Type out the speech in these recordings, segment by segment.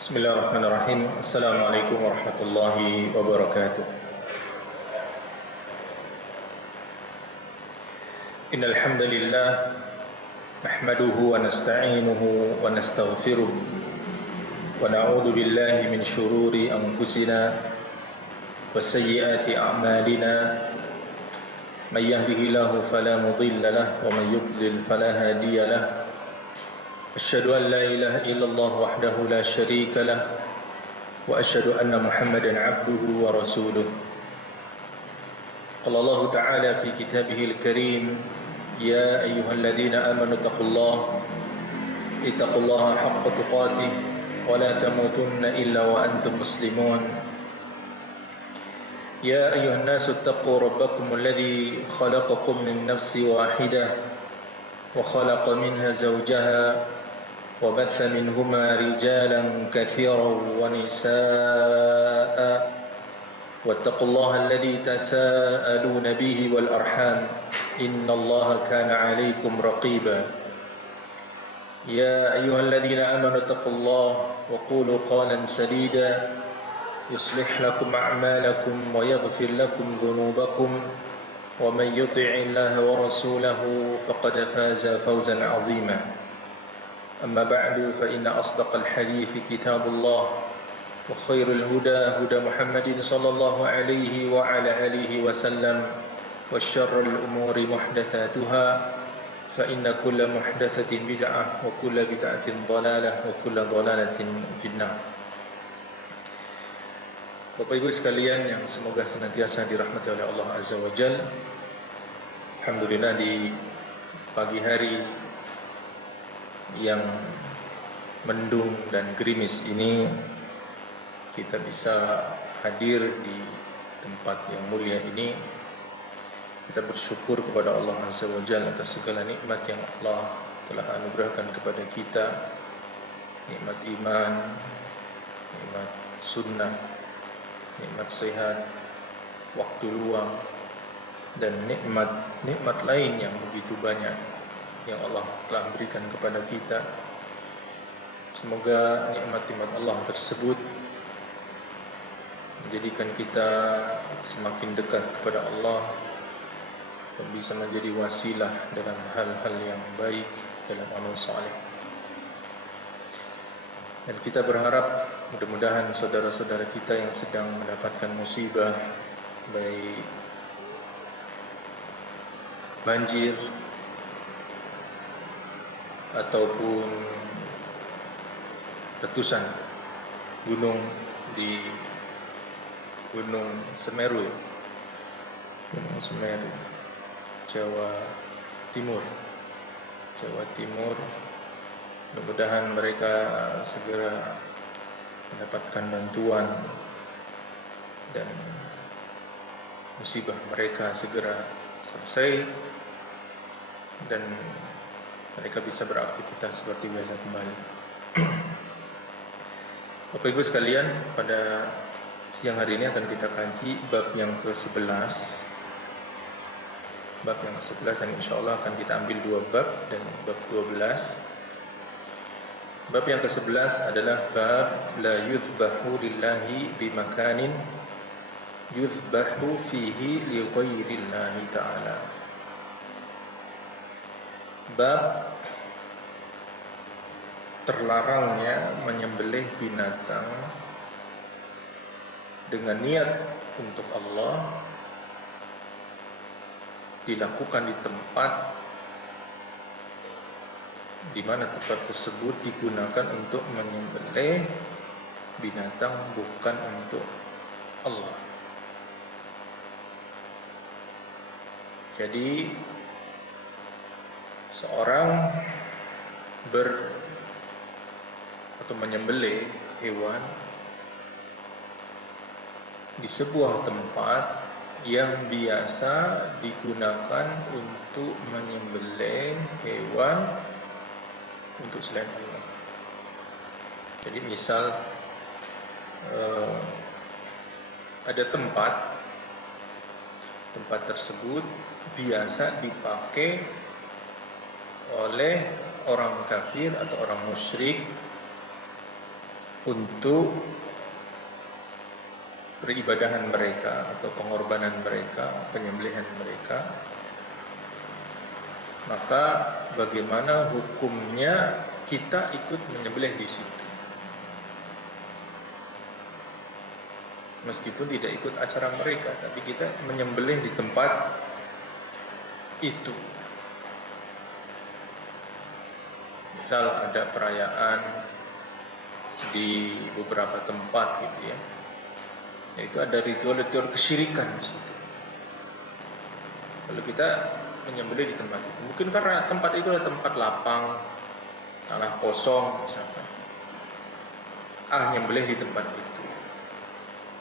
Bismillahirrahmanirrahim. Assalamualaikum warahmatullahi wabarakatuh. Innal hamdalillah nahmaduhu wa nasta'inuhu wa nastaghfiruh wa na'udzu billahi min shururi anfusina wa sayyiati a'malina. May yahdihillahu fala mudilla lahu wa may yudlil fala hadiya lahu. أشهد أن لا إله إلا الله وحده لا شريك له وأشهد أن محمدا عبده ورسوله. قال الله تعالى في كتابه الكريم: يا أيها الذين آمنوا اتقوا الله حق تقاته ولا تموتن إلا وأنتم مسلمون. يا أيها الناس اتقوا ربكم الذي خلقكم من نفس واحدة وخلق منها زوجها وبث منهما رجالا كثيرا ونساء واتقوا الله الذي تساءلون به والأرحام إن الله كان عليكم رقيبا. يا أيها الذين آمنوا اتقوا الله وقولوا قولا سديدا يصلح لكم أعمالكم ويغفر لكم ذنوبكم ومن يطع الله ورسوله فقد فاز فوزا عظيما. أما بعد فإن أصدق الحديث كتاب الله وخير الهدى هدى محمد صلى الله عليه وعلى آله وسلم وشر الأمور محدثاتها فإن كل محدثة بدعة وكل بدعة ضلالة وكل ضلالة في النار. Bapak Ibu sekalian yang semoga senantiasa dirahmati oleh Allah Azza wa Jalla. Alhamdulillah di pagi hari yang mendung dan gerimis ini kita bisa hadir di tempat yang mulia ini. Kita bersyukur kepada Allah Azza wa Jalla atas segala nikmat yang Allah telah anugerahkan kepada kita, nikmat iman, nikmat sunnah, nikmat sehat, waktu luang, dan nikmat lain yang begitu banyak yang Allah telah berikan kepada kita. Semoga nikmat-nikmat Allah tersebut menjadikan kita semakin dekat kepada Allah dan bisa menjadi wasilah dalam hal-hal yang baik, dalam amal saleh. Dan kita berharap mudah-mudahan saudara-saudara kita yang sedang mendapatkan musibah, baik banjir ataupun letusan gunung di Gunung Semeru, Jawa Timur. Mudah-mudahan mereka segera mendapatkan bantuan dan musibah mereka segera selesai dan mereka bisa beraktivitas seperti biasa kembali. Bapak Ibu sekalian, pada siang hari ini akan kita kaji bab yang ke-11. Bab yang ke-11 dan insya Allah akan kita ambil dua bab dan bab 12. Bab yang ke-11 adalah bab la yuzbahu lillahi bimakanin yuzbahu fihi li ghairillahi ta'ala. Bab terlarangnya menyembelih binatang dengan niat untuk Allah dilakukan di tempat di mana tempat tersebut digunakan untuk menyembelih binatang bukan untuk Allah. Jadi seorang menyembelih hewan di sebuah tempat yang biasa digunakan untuk menyembelih hewan untuk selain Allah. Jadi misal ada tempat tersebut biasa dipakai oleh orang kafir atau orang musyrik untuk peribadahan mereka atau pengorbanan mereka, penyembelihan mereka, maka bagaimana hukumnya kita ikut menyembelih di situ, meskipun tidak ikut acara mereka, tapi kita menyembelih di tempat itu. Misal ada perayaan di beberapa tempat gitu ya, itu ada ritual-ritual kesyirikan di situ. Lalu kita menyembelih di tempat itu. Mungkin karena tempat itu adalah tempat lapang, tanah kosong misalkan. Nyembelih di tempat itu.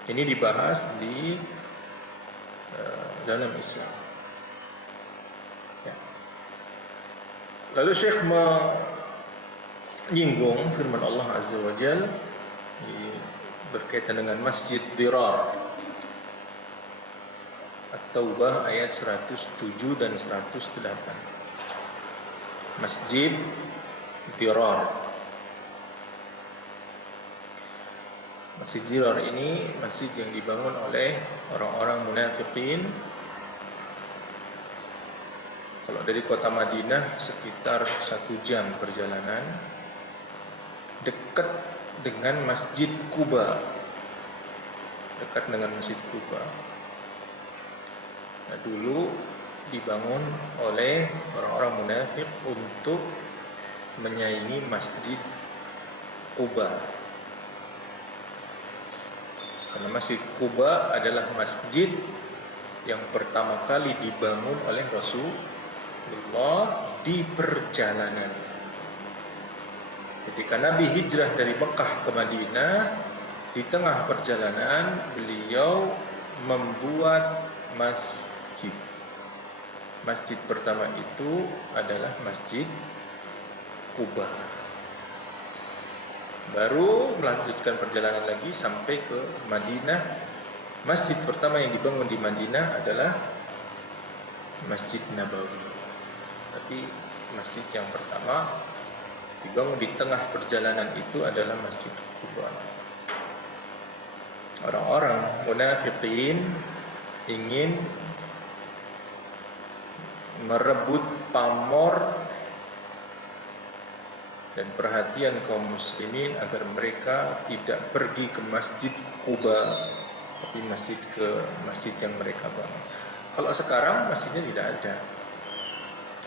Ini dibahas di dalam Islam. Ya. Lalu Syekh menyinggung firman Allah Azza wa Jalla berkaitan dengan Masjid Dirar. At-Taubah ayat 107 dan 108. Masjid Dirar. Masjid Dirar ini masjid yang dibangun oleh orang-orang munafikin. Kalau dari kota Madinah sekitar 1 jam perjalanan, dekat dengan Masjid Quba. Dekat dengan Masjid Quba. Nah, dulu dibangun oleh orang-orang munafik untuk menyaingi Masjid Quba. Karena Masjid Quba adalah masjid yang pertama kali dibangun oleh Rasulullah di perjalanan. Ketika Nabi hijrah dari Mekah ke Madinah, di tengah perjalanan beliau membuat masjid. Masjid pertama itu adalah Masjid Quba. Baru melanjutkan perjalanan lagi sampai ke Madinah. Masjid pertama yang dibangun di Madinah adalah Masjid Nabawi. Tapi masjid yang pertama dibangun di tengah perjalanan itu adalah Masjid Quba. Orang-orang munafikin ingin merebut pamor dan perhatian kaum muslimin agar mereka tidak pergi ke Masjid Quba, tapi ke masjid yang mereka bangun. Kalau sekarang masjidnya tidak ada,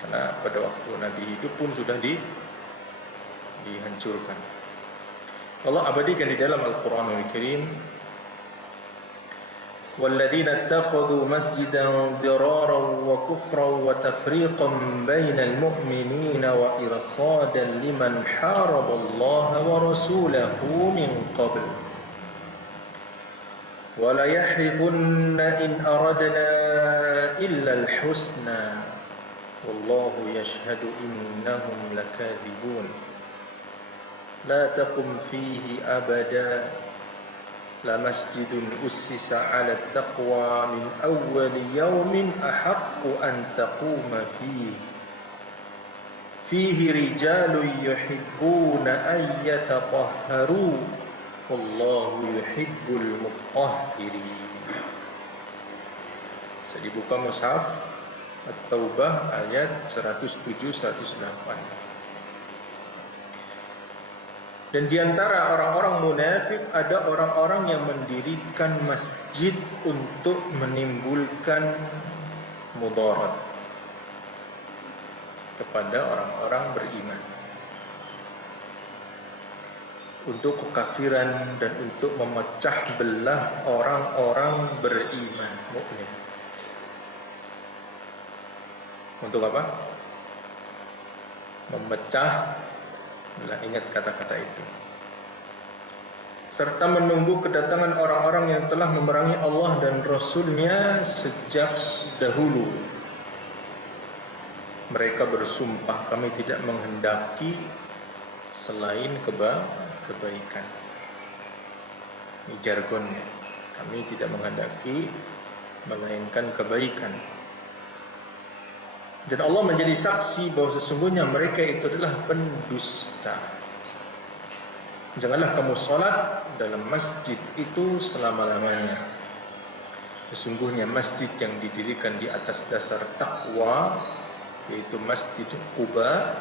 karena pada waktu Nabi hidup pun sudah dihancurkan. Allah abadikan di dalam Al-Quranul Karim, وَالَّذِينَ اتَّخَذُوا مَسْجِدًا ضِرَارًا وَكُفْرًا وَتَفْرِيقًا بَيْنَ الْمُؤْمِنِينَ وَإِرْصَادًا لِمَنْ حَارَبَ اللَّهَ وَرَسُولَهُ مِنْ قَبْلُ وَلَيَحْلِفُنَّ إِنْ أَرَدْنَا إِلَّا الْحُسْنَى وَاللَّهُ يَشْهَدُ إِنَّهُمْ لَكَاذِبُونَ لَا تَقُمْ فِيهِ أَبَدًا لَمَسْجِدٌ أُسِّسَ عَلَى التَّقْوَى مِنْ أَوَّلِ يَوْمٍ أَحَقُّ أَنْ تَقُومَ فِيهِ رِجَالٌ يُحِبُّونَ أَنْ يَتَطَهَّرُوا وَاللَّهُ يُحِبُّ الْمُطَّهِّرِينَ. Saya dibuka mushaf At-Taubah ayat 107-108. Dan di antara orang-orang munafik ada orang-orang yang mendirikan masjid untuk menimbulkan mudarat kepada orang-orang beriman, untuk kekafiran dan untuk memecah belah orang-orang beriman mukmin. Untuk apa? Memecah belah, ingat kata-kata itu. Serta menunggu kedatangan orang-orang yang telah memerangi Allah dan Rasul-Nya sejak dahulu. Mereka bersumpah, kami tidak menghendaki selain kebaikan. Ini jargonnya. Kami tidak menghendaki melainkan kebaikan. Dan Allah menjadi saksi bahwa sesungguhnya mereka itu adalah pendusta. Janganlah kamu sholat dalam masjid itu selama-lamanya. Sesungguhnya masjid yang didirikan di atas dasar takwa, yaitu Masjid Quba,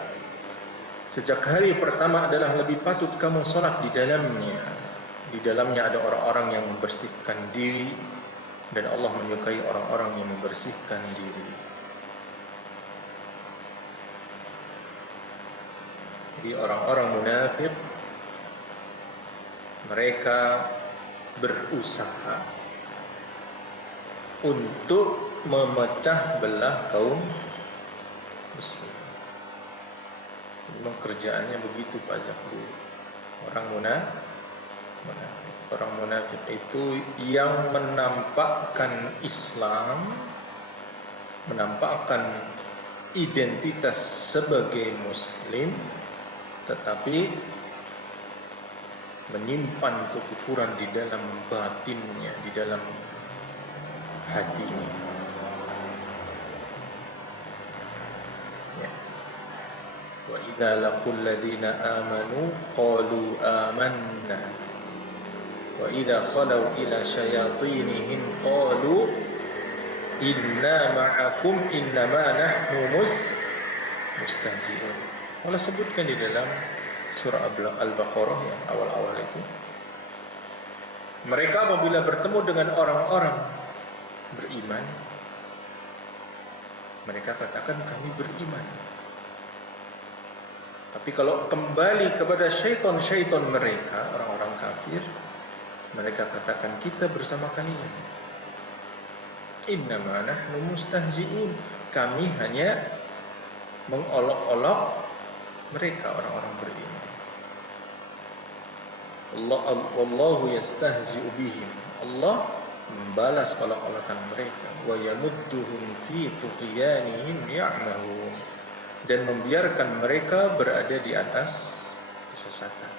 sejak hari pertama adalah lebih patut kamu sholat di dalamnya. Di dalamnya ada orang-orang yang membersihkan diri, dan Allah menyukai orang-orang yang membersihkan diri. Jadi orang-orang munafik, mereka berusaha untuk memecah belah kaum muslim. Memang kerjaannya begitu pajak dulu. Orang munafik itu yang menampakkan Islam, menampakkan identitas sebagai muslim, tetapi menyimpan kekufuran di dalam batinnya, di dalam hatinya. Wa idza laqul ladzina amanu qalu amanna wa idza khalau ila syayatinihim qalu inna ma'akum innama nahnu mustahzi'un. Allah sebutkan di dalam surah Al-Baqarah yang awal-awal itu, mereka apabila bertemu dengan orang-orang beriman, mereka katakan kami beriman. Tapi kalau kembali kepada syaitan-syaitan mereka, orang-orang kafir, mereka katakan kita bersama kalian. Innama nahnu mustahzi'un. Kami hanya mengolok-olok mereka, orang-orang beriman. Wallahu yastahzi'u bihim. Allah membalas olok-olokan mereka. Wa yamudduhum fi tughyanihim ya'mahun. Dan membiarkan mereka berada di atas kesesatan.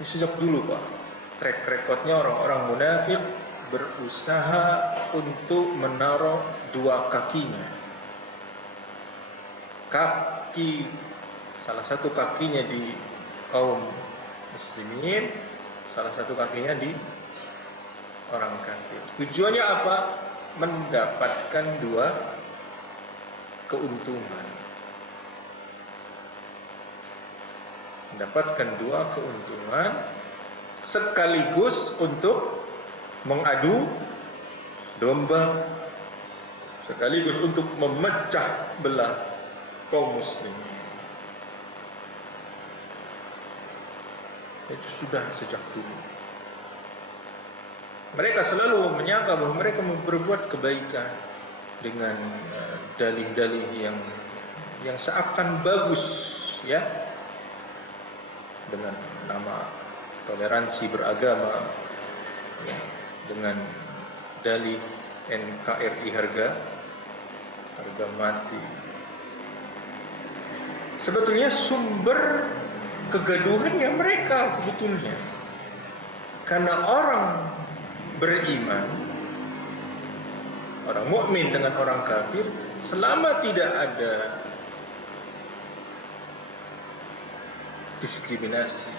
Ini sejak dulu Pak, track recordnya orang-orang munafik berusaha untuk menaruh dua kakinya. Kaki, salah satu kakinya di kaum muslimin, salah satu kakinya di orang kafir. Tujuannya apa? Mendapatkan dua keuntungan. Mendapatkan dua keuntungan sekaligus untuk mengadu domba, sekaligus untuk memecah belah kaum muslimin. Itu sudah sejak dulu. Mereka selalu menyangka bahwa mereka berbuat kebaikan dengan dalih-dalih yang seakan bagus, ya, dengan nama toleransi beragama, ya, dengan dalih NKRI harga mati. Sebetulnya sumber kegaduhannya mereka sebetulnya, karena orang beriman, orang mukmin dengan orang kafir, selama tidak ada diskriminasi,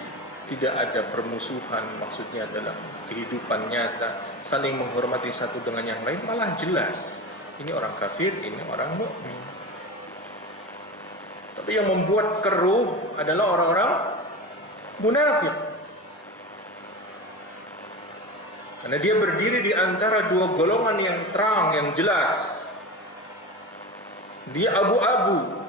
tidak ada permusuhan, maksudnya adalah kehidupan nyata, saling menghormati satu dengan yang lain, malah jelas ini orang kafir, ini orang mukmin. Tapi yang membuat keruh adalah orang-orang munafik, karena dia berdiri di antara dua golongan yang terang, yang jelas. Dia abu-abu,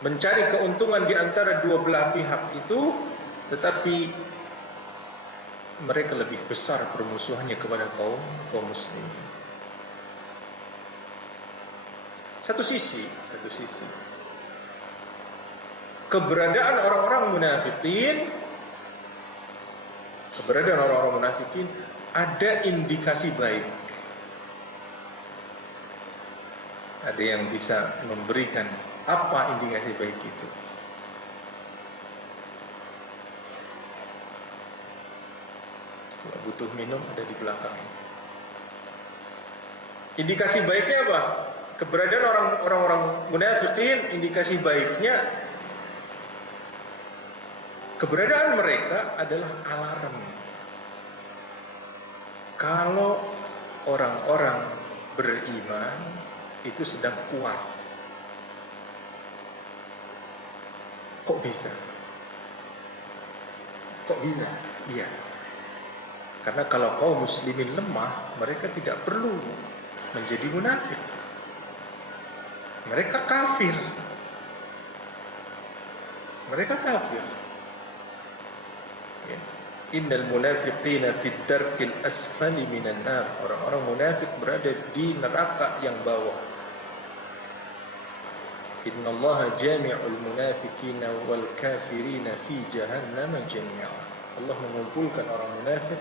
mencari keuntungan di antara dua belah pihak itu, tetapi mereka lebih besar permusuhannya kepada kaum muslim. Satu sisi, keberadaan orang-orang munafikin, ada indikasi baik. Ada yang bisa memberikan apa indikasi baik itu. Kalau butuh minum ada di belakang. Indikasi baiknya apa? Keberadaan orang-orang munafikin, indikasi baiknya Keberadaan mereka adalah alarm. Kalau orang-orang beriman itu sedang kuat. Kok bisa? Kok bisa? Iya. Karena kalau kaum muslimin lemah, mereka tidak perlu menjadi munafik. Mereka kafir. Mereka kafir. Ya. Innal munafiqina fid darkil asfali minan nar. Orang-orang munafik berada di neraka yang bawah. Innallaha jami'ul munafiqina wal kafirina fi jahannam jami'a. Allah mengumpulkan orang munafik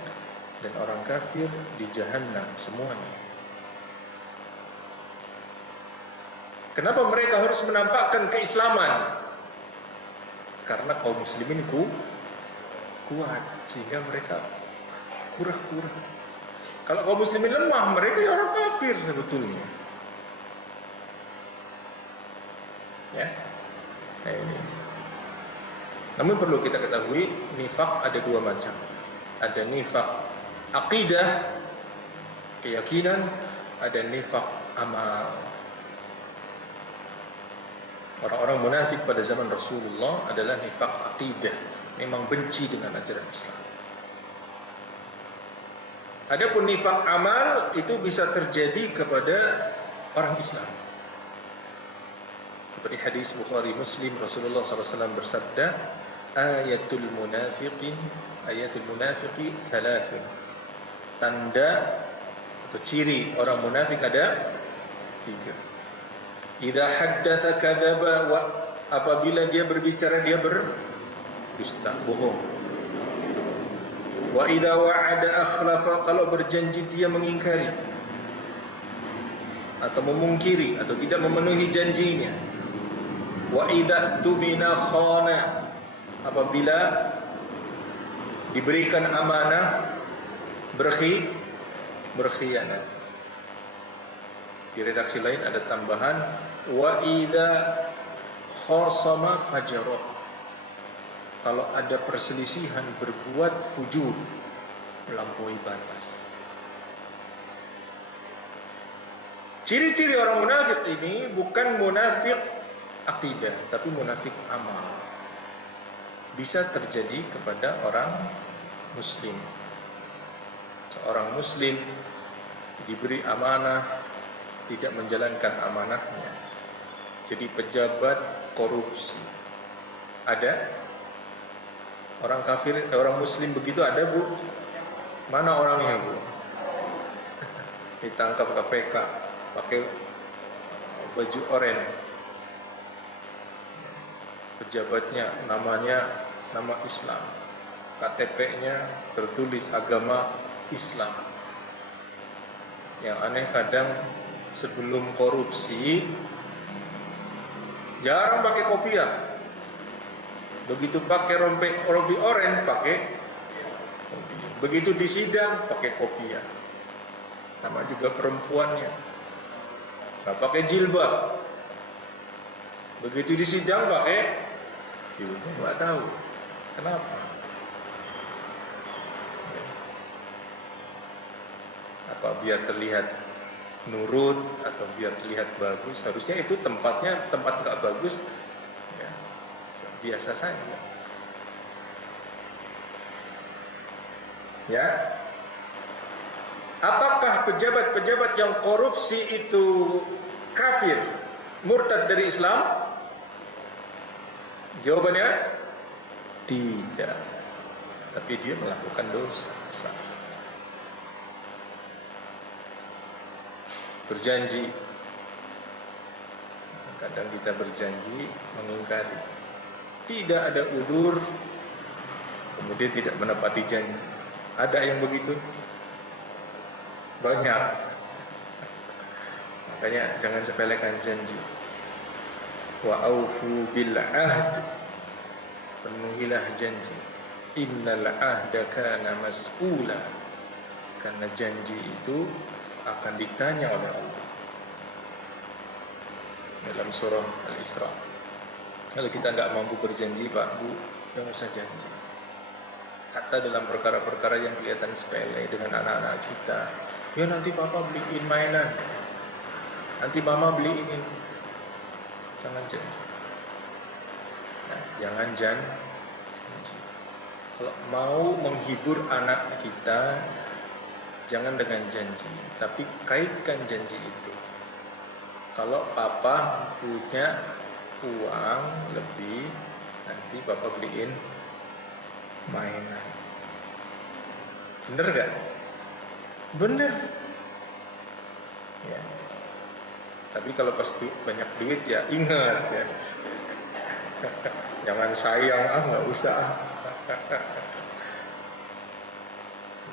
dan orang kafir di jahannam semuanya. Kenapa mereka harus menampakkan keislaman? Karena kaum muslimin kuat, sehingga mereka kurang. Kalau kaum muslimin lemah, mereka ya orang kafir sebetulnya. Ya, nah ini. Namun perlu kita ketahui, nifak ada dua macam. Ada nifak aqidah, keyakinan, ada nifak amal. Orang-orang munafik pada zaman Rasulullah adalah nifak aqidah, memang benci dengan ajaran Islam. Adapun nifak amal itu bisa terjadi kepada orang Islam. Seperti hadis Bukhari Muslim, Rasulullah SAW bersabda, ayatul munafiqi thalathun. Tanda atau ciri orang munafik ada 3. Idza haddatsa kadzaba, wa apabila dia berbicara dia berdusta, bohong. Wa idza wa'ada akhlafa, kalau berjanji dia mengingkari atau memungkiri atau tidak memenuhi janjinya. Wa idza tumina khana, apabila diberikan amanah berkhianat. Di redaksi lain ada tambahan wa idza khasama fajara, kalau ada perselisihan berbuat fujur, melampaui batas. Ciri-ciri orang munafik ini bukan munafik akidah, tapi munafik amal. Bisa terjadi kepada orang muslim. Seorang muslim diberi amanah, tidak menjalankan amanahnya, jadi pejabat korupsi. Ada orang kafir, orang muslim begitu ada, Bu? Mana orangnya, Bu? Ditangkap KPK pakai baju oranye. Pejabatnya namanya nama Islam, KTP-nya tertulis agama Islam. Yang aneh kadang sebelum korupsi jarang pakai kopiah. Begitu pakai rompi oranye pakai kopiah. Begitu di sidang pakai kopiah. Sama juga perempuannya, nggak pakai jilbab. Begitu di sidang pakai jilbab, nggak tahu kenapa. Apa biar terlihat nurut atau biar terlihat bagus? Harusnya itu tempatnya tempat nggak bagus, ya, biasa saja. Ya, apakah pejabat-pejabat yang korupsi itu kafir, murtad dari Islam? Jawabannya tidak, tapi dia melakukan dosa besar. Berjanji, kadang kita berjanji mengingkari, tidak ada udzur, kemudian tidak menepati janji. Ada yang begitu? Banyak. Makanya jangan sepelekan janji. Wa aufu bil ahd, penuhilah janji. Innal ahda kana mas'ula, karena janji itu akan ditanya oleh Allah dalam surah Al-Isra. Kalau kita nggak mampu berjanji, Pak Bu, jangan usah janji. Hatta dalam perkara-perkara yang kelihatan sepele dengan anak-anak kita, ya nanti papa beliin mainan, nanti mama beliin ini. Jangan janji. Nah, jangan janji. Kalau mau menghibur anak kita, jangan dengan janji, tapi kaitkan janji itu. Kalau papa punya uang lebih, nanti papa beliin mainan. Bener gak? Bener ya. Tapi kalau pas banyak duit ya ingat ya, jangan sayang, nggak usah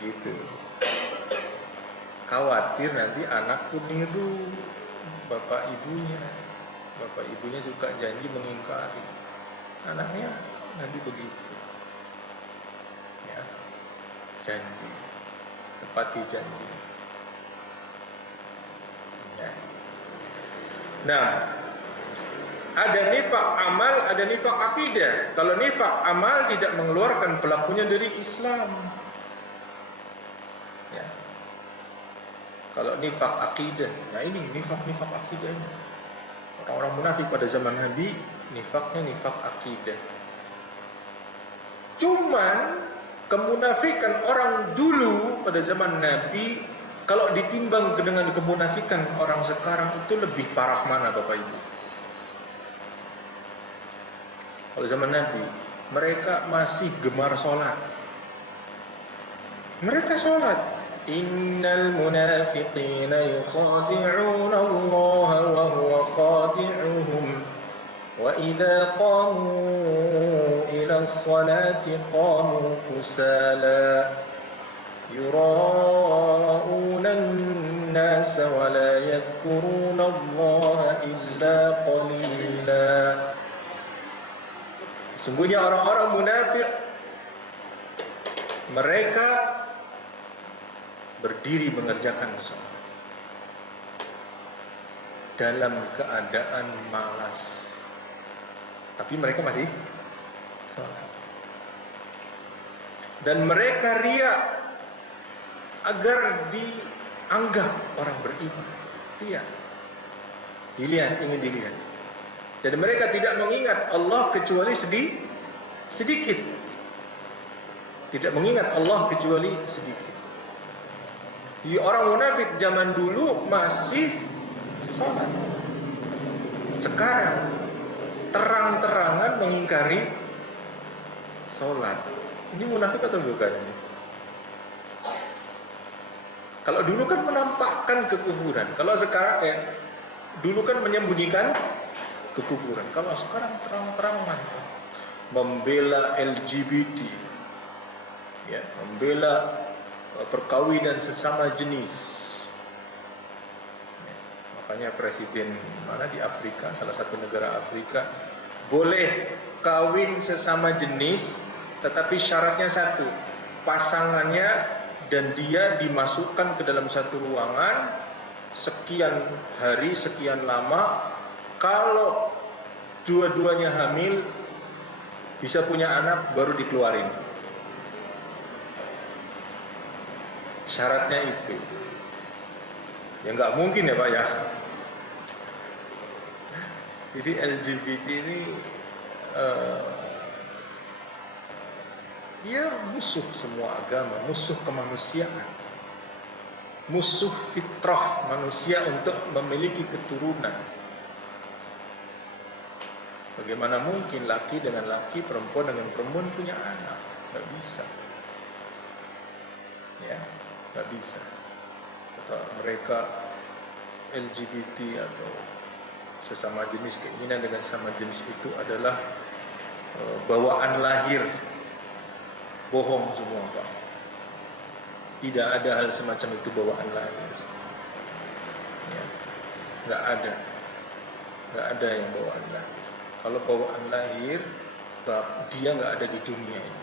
gitu. Khawatir nanti anak pun niru bapak ibunya suka janji mengingkari, anaknya nanti begitu. Janji, tepati janji ya. Nah, ada nifak amal, ada nifak akidah. Kalau nifak amal tidak mengeluarkan pelakunya dari Islam ya. Kalau nifak akidah, nah ini nifak akidah. Orang-orang munafik pada zaman Nabi, nifaknya nifak akidah. Cuman kemunafikan orang dulu pada zaman Nabi, kalau ditimbang dengan kemunafikan orang sekarang, itu lebih parah mana Bapak Ibu? Kalau zaman Nabi, mereka masih gemar sholat. Mereka sholat. Innal munafiqina yukhadi'una Allah wa huwa khadi'uhum. وَإِذَا قَامُوا إِلَى الصَّلَاةِ قَامُوا كُسَالَى يُرَاءُونَ النَّاسَ وَلَا يَذْكُرُونَ اللَّهَ إِلَّا قَلِيلًا. Sungguhnya orang-orang munafik, mereka berdiri mengerjakan sholat dalam keadaan malas, tapi mereka masih sholat. Dan mereka riya agar dianggap orang beriman. Riya, ingin dilihat. Dan mereka tidak mengingat Allah kecuali sedikit. Tidak mengingat Allah kecuali sedikit. Di orang munafik zaman dulu masih sholat. Sekarang terang-terangan mengingkari sholat. Ini munafik atau bukan? Kalau dulu kan menampakkan kekufuran, kalau sekarang dulu kan menyembunyikan kekufuran. Kalau sekarang terang-terangan membela LGBT, ya, membela perkawinan sesama jenis. Makanya presiden mana di Afrika, salah satu negara Afrika, boleh kawin sesama jenis, tetapi syaratnya satu, pasangannya dan dia dimasukkan ke dalam satu ruangan sekian hari, sekian lama. Kalau dua-duanya hamil, bisa punya anak, baru dikeluarin. Syaratnya itu. Ya nggak mungkin ya Pak ya. Jadi LGBT ini dia musuh semua agama, musuh kemanusiaan, musuh fitrah manusia untuk memiliki keturunan. Bagaimana mungkin laki dengan laki, perempuan dengan perempuan punya anak? Nggak bisa. Ya, nggak bisa. Kata mereka LGBT atau sesama jenis, keinginan dengan sesama jenis itu adalah bawaan lahir. Bohong semua Pak. Tidak ada hal semacam itu bawaan lahir. Ya, nggak ada yang bawaan lahir. Kalau bawaan lahir, dia nggak ada di dunia ini.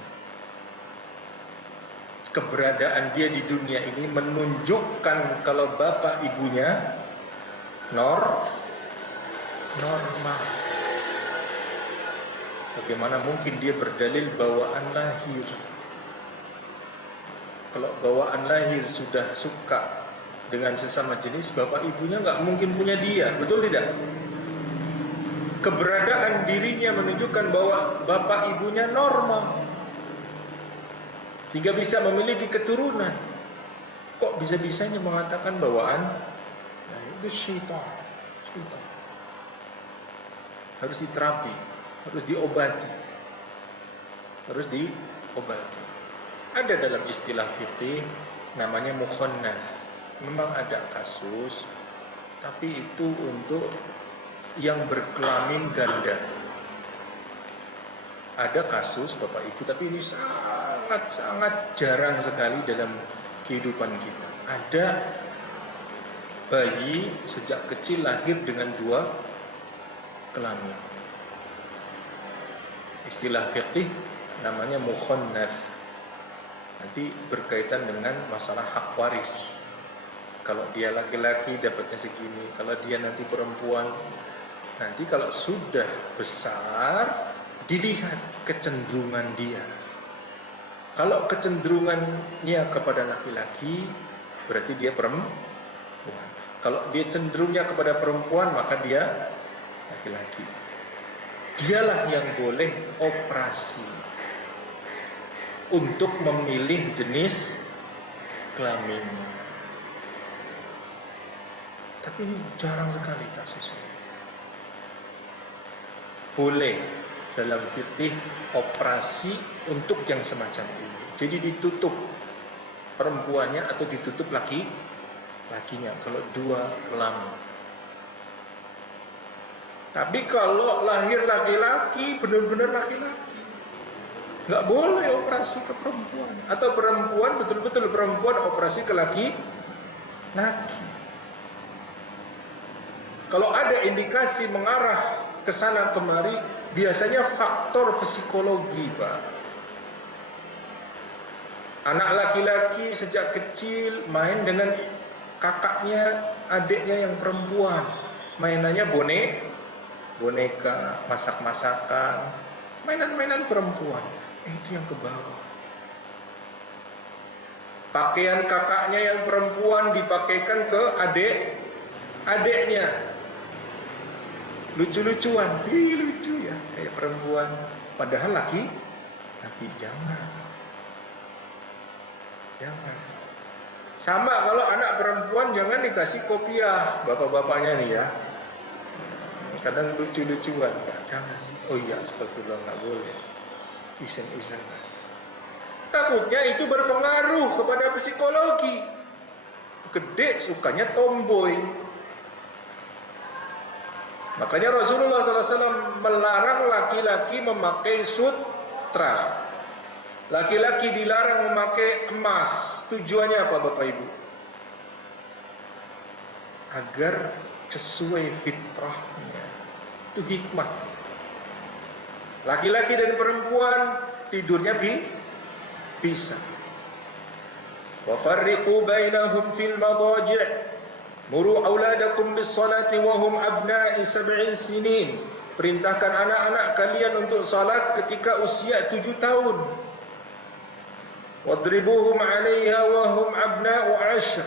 Keberadaan dia di dunia ini menunjukkan kalau bapak ibunya normal. Bagaimana mungkin dia berdalil bawaan lahir? Kalau bawaan lahir sudah suka dengan sesama jenis, bapak ibunya nggak mungkin punya dia, betul tidak? Keberadaan dirinya menunjukkan bahwa bapak ibunya normal, sehingga bisa memiliki keturunan. Kok bisa-bisanya mengatakan bawaan? Nah, itu syaitan. Harus diterapi, harus diobati. Ada dalam istilah fikih namanya mukhannats. Memang ada kasus, tapi itu untuk yang berkelamin ganda. Ada kasus bapak ibu, tapi ini sangat jarang sekali dalam kehidupan kita. Ada bayi sejak kecil lahir dengan dua kelamin. Istilah fikih namanya mukhannats. Nanti berkaitan dengan masalah hak waris. Kalau dia laki-laki dapatnya segini, kalau dia nanti perempuan, nanti kalau sudah besar dilihat kecenderungan dia. Kalau kecenderungannya kepada laki-laki, berarti dia perempuan. Kalau dia cenderungnya kepada perempuan, maka dia laki-laki. Dialah yang boleh operasi untuk memilih jenis kelamin. Tapi ini jarang sekali kasusnya. Boleh dalam fikih operasi untuk yang semacam ini. Jadi ditutup perempuannya atau ditutup lakinya kalau dua kelamin. Tapi kalau lahir laki-laki, benar-benar laki-laki, nggak boleh operasi ke perempuan. Atau perempuan, betul-betul perempuan operasi ke laki. Kalau ada indikasi mengarah ke sana kemari, biasanya faktor psikologi, Pak. Anak laki-laki sejak kecil main dengan kakaknya, adiknya yang perempuan. Mainannya boneka, masak-masakan, mainan-mainan perempuan. Itu yang ke bawah. Pakaian kakaknya yang perempuan dipakaikan ke adiknya. Lucu-lucuan, lucu ya, kayak perempuan. Padahal laki jangan. Sama kalau anak perempuan jangan dikasih kopiah, bapak-bapaknya nih ya. Kadang lucu-lucuan, jangan. Oh iya, astagfirullah, nggak boleh. Iseng-iseng. Takutnya itu berpengaruh kepada psikologi. Gede sukanya tomboy. Makanya Rasulullah SAW melarang laki-laki memakai sutra. Laki-laki dilarang memakai emas. Tujuannya apa Bapak Ibu? Agar sesuai fitrahnya. Itu hikmah. Laki-laki dan perempuan tidurnya bisa. Wa farriqu bainahum fil madaji'. Muru auladakum bis-salati wa hum abna'i 7 sinin. Perintahkan anak-anak kalian untuk salat ketika usia 7 tahun. Wadribuhum 'alaiha wa hum abna'u 10.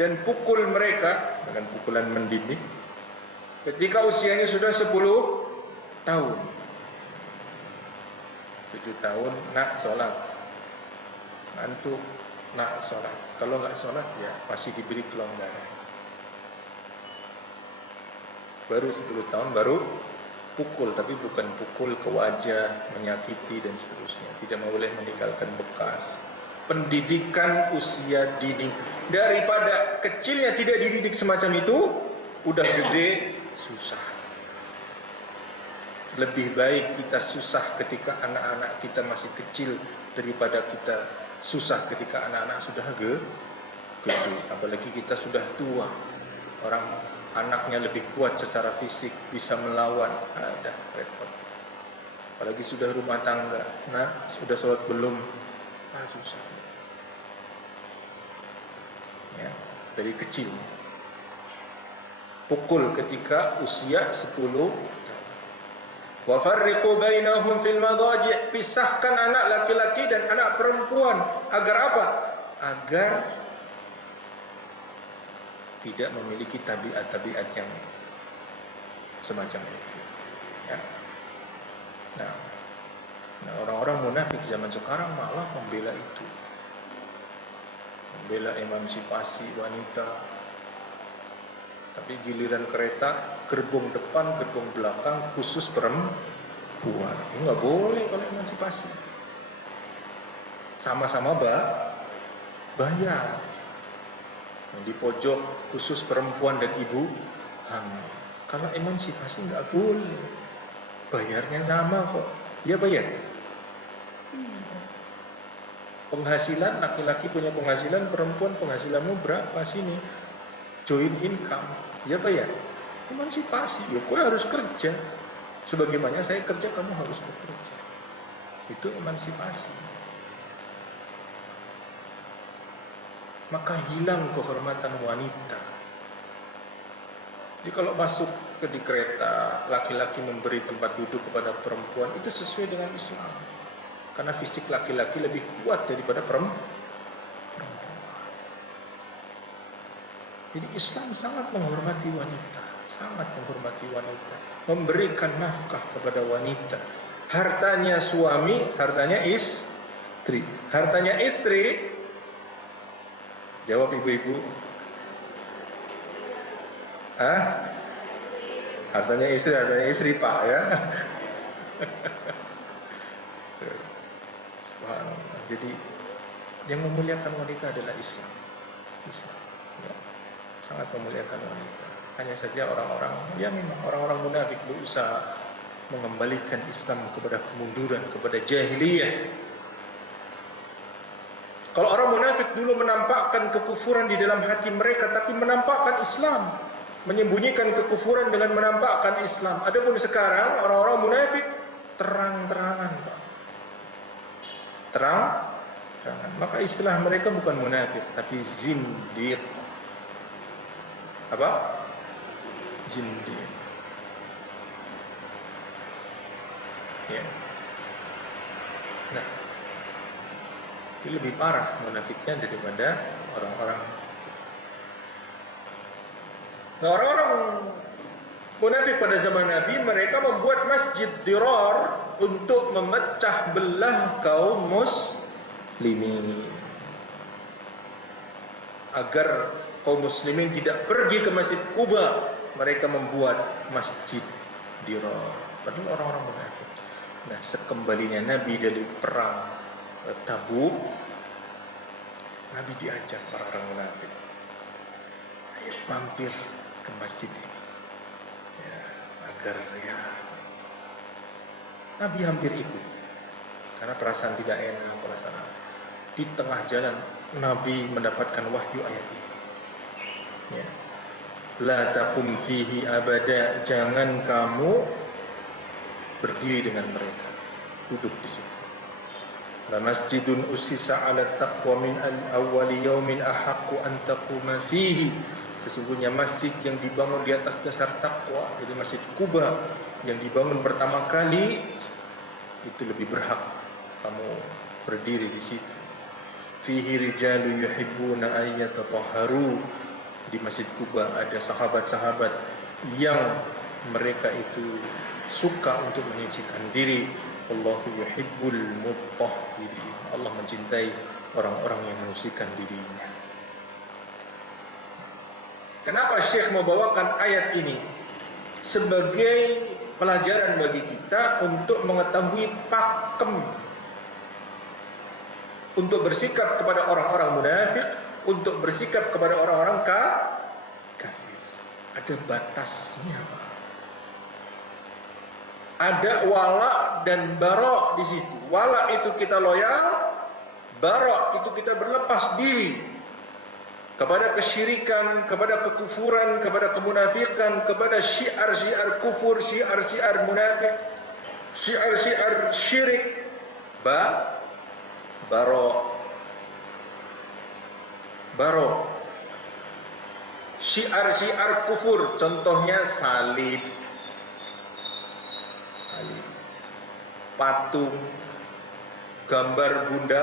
Dan pukul mereka dengan pukulan mendidik ketika usianya sudah 10 tahun. 7 tahun nak salat. Ngantuk nak salat. Kalau nggak salat ya masih diberi kelonggaran. Baru 10 tahun baru pukul, tapi bukan pukul ke wajah, menyakiti dan seterusnya. Tidak boleh meninggalkan bekas. Pendidikan usia dini. Daripada kecilnya tidak dididik semacam itu, udah gede susah. Lebih baik kita susah ketika anak-anak kita masih kecil daripada kita susah ketika anak-anak sudah gede. Apalagi kita sudah tua. Orang anaknya lebih kuat secara fisik, bisa melawan, ada repot. Apalagi sudah rumah tangga, nah sudah sholat belum, susah. Ya, dari kecil. Pukul ketika usia 10. Wa farriqu bainahum fil madaji', pisahkan anak laki-laki dan anak perempuan. Agar apa? Agar tidak memiliki tabiat-tabiat yang semacam itu. Ya. Nah, orang-orang munafik zaman sekarang malah membela itu, membela emansipasi wanita. Tapi giliran kereta, gerbong depan, gerbong belakang khusus perempuan. Ini nggak boleh kalau emansipasi. Sama-sama bayar. Yang di pojok khusus perempuan dan ibu hamil. Kalau emansipasi nggak boleh. Bayarnya sama kok. Dia bayar. Penghasilan, laki-laki punya penghasilan, perempuan penghasilanmu berapa sini? Joint income. Dia bayar. Emansipasi. Ya, kau harus kerja. Sebagaimana saya kerja, kamu harus bekerja. Itu emansipasi. Maka hilang kehormatan wanita. Jadi kalau masuk di kereta, laki-laki memberi tempat duduk kepada perempuan, itu sesuai dengan Islam. Karena fisik laki-laki lebih kuat daripada perempuan. Jadi Islam sangat menghormati wanita, sangat menghormati wanita, memberikan nafkah kepada wanita. Hartanya suami, hartanya istri. Hartanya istri, jawab ibu-ibu. Hartanya istri Pak ya. Jadi yang memuliakan wanita adalah Islam. Ya, sangat memuliakan wanita. Hanya saja orang-orang, ya memang orang-orang munafik berusaha mengembalikan Islam kepada kemunduran, kepada jahiliyah. Kalau orang munafik dulu menampakkan kekufuran di dalam hati mereka, tapi menampakkan Islam, menyembunyikan kekufuran dengan menampakkan Islam. Adapun sekarang orang-orang munafik terang-terangan, Pak. Terang-terangan. Maka istilah mereka bukan munafik, tapi zindiq. Apa? Zindiq. Ya. Nah, ini lebih parah munafiknya daripada orang-orang. Nah, orang-orang munafik pada zaman Nabi, mereka membuat masjid dirar untuk memecah belah kaum muslimin, agar kaum muslimin tidak pergi ke Masjid Quba. Mereka membuat masjid dirar. Padahal orang-orang munafik. Nah, sekembalinya Nabi dari perang Tabuk, Nabi diajak para orang munafik, ayo mampir ke masjid ini, ya, agar ya. Nabi hampir ikut karena perasaan tidak enak, perasaan. Di tengah jalan Nabi mendapatkan wahyu ayat ini. Ya. La taqum fihi abada, jangan kamu berdiri dengan mereka, duduk di situ. La masjidun usisa ala taqwa min al-awwali yawmin ahaqqu an taquma fihi. Sesungguhnya masjid yang dibangun di atas dasar takwa, jadi Masjid Quba yang dibangun pertama kali, itu lebih berhak kamu berdiri di situ. Fihi rijalu yuhibbuna an yatatahharu. Di Masjid Quba ada sahabat-sahabat yang mereka itu suka untuk menyucikan diri. Allahu yuhibbul mutahhirin. Allah mencintai orang-orang yang menyucikan dirinya. Kenapa Syekh membawakan ayat ini? Sebagai pelajaran bagi kita untuk mengetahui pakem, untuk bersikap kepada orang-orang munafik, untuk bersikap kepada orang-orang kafir. Ada batasnya, Pak. Ada wala dan bara di situ. Wala itu kita loyal, bara itu kita berlepas diri kepada kesyirikan, kepada kekufuran, kepada kemunafikan, kepada syiar-syiar kufur, syiar-syiar munafik, syiar-syiar syirik. Baro. Syiar-syiar kufur, contohnya salib. patung, gambar Bunda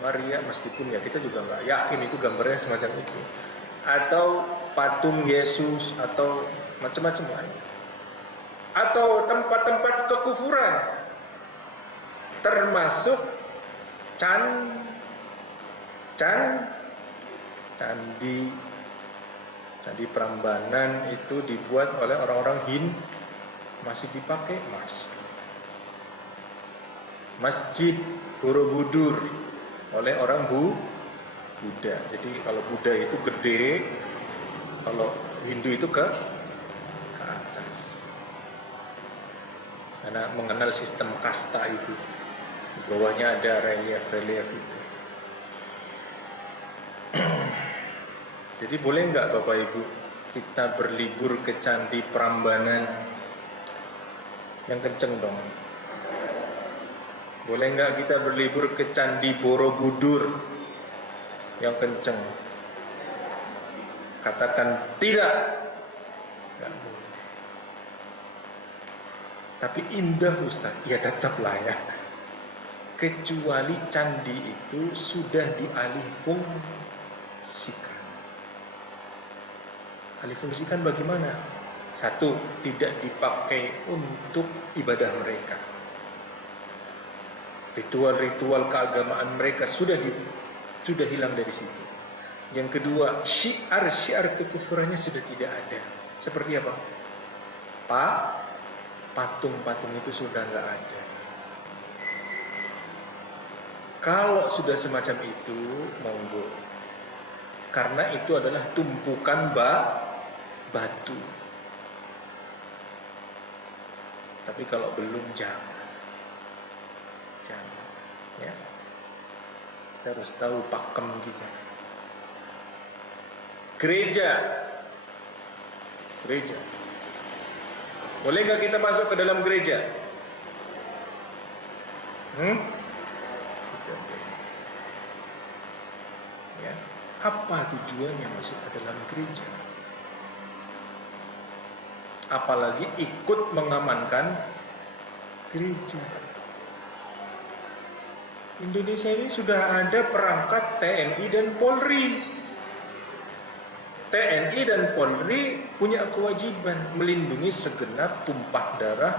Maria, meskipun ya kita juga nggak yakin itu gambarnya semacam itu, atau patung Yesus atau macam-macam lain, atau tempat-tempat kekufuran, termasuk candi Prambanan itu dibuat oleh orang-orang Hindu, masih dipakai Masjid Borobudur oleh orang Buddha. Jadi kalau Buddha itu gede, kalau Hindu itu ke atas, karena mengenal sistem kasta itu. Di bawahnya ada relief itu. Jadi boleh nggak Bapak Ibu kita berlibur ke Candi Prambanan? Yang kenceng dong. Boleh nggak kita berlibur ke Candi Borobudur? Yang kenceng. Katakan tidak. Nggak boleh. Tapi indah Ustaz. Ya tetaplah ya. Kecuali candi itu sudah dialihfungsikan. Alihfungsikan bagaimana? Satu, tidak dipakai untuk ibadah mereka. Ritual-ritual keagamaan mereka sudah hilang dari situ. Yang kedua, syiar kekufurannya sudah tidak ada. Seperti apa? Patung-patung itu sudah nggak ada. Kalau sudah semacam itu, monggo. Karena itu adalah tumpukan batu. Tapi kalau belum, jangan. Ya. Kita harus tahu pakem kita. Gereja. Boleh nggak kita masuk ke dalam gereja? Ya. Apa tujuannya masuk ke dalam gereja? Apalagi ikut mengamankan gereja. Indonesia ini sudah ada perangkat TNI dan Polri. TNI dan Polri punya kewajiban melindungi segenap tumpah darah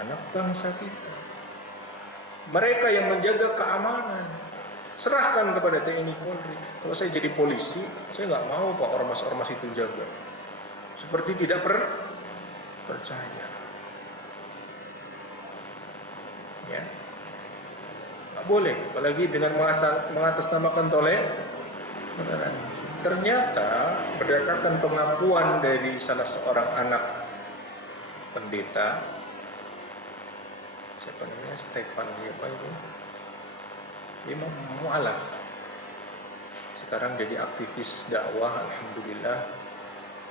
anak bangsa kita. Mereka yang menjaga keamanan. Serahkan kepada TNI Polri. Kalau saya jadi polisi, saya nggak mau Pak ormas-ormas itu jaga. Seperti tidak percaya. Ya. Nggak boleh, apalagi dengan mengatasnamakan toleransi. Ternyata berdasarkan pengakuan dari salah seorang anak pendeta, siapa namanya, Stefan siapa itu, dia mualaf. Sekarang jadi aktivis dakwah, alhamdulillah.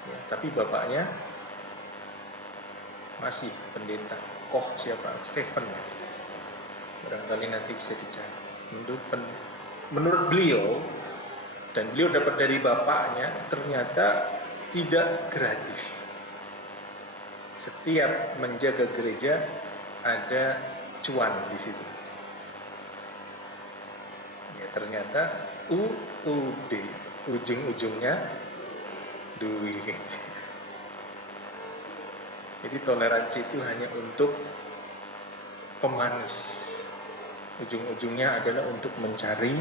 Ya, tapi bapaknya masih pendeta. Koh siapa? Stefan. Barangkali nanti bisa dicari. Menurut beliau, dan beliau dapat dari bapaknya, ternyata tidak gratis. Setiap menjaga gereja ada cuan di situ. Ya, ternyata UUD, ujung-ujungnya duit. Jadi toleransi itu hanya untuk pemanis. Ujung-ujungnya adalah untuk mencari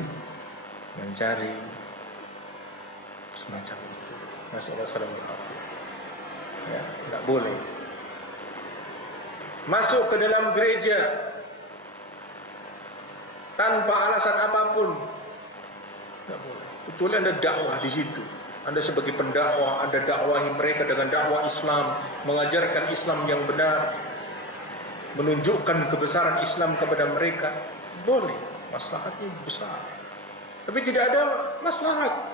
semacam itu. Masalah salam ya, nggak boleh masuk ke dalam gereja tanpa alasan apapun. Nggak boleh. Kecuali Anda dakwah di situ. Anda sebagai pendakwah, Anda dakwahi mereka dengan dakwah Islam, mengajarkan Islam yang benar, menunjukkan kebesaran Islam kepada mereka. Boleh, maslahatnya besar. Tapi tidak ada maslahat.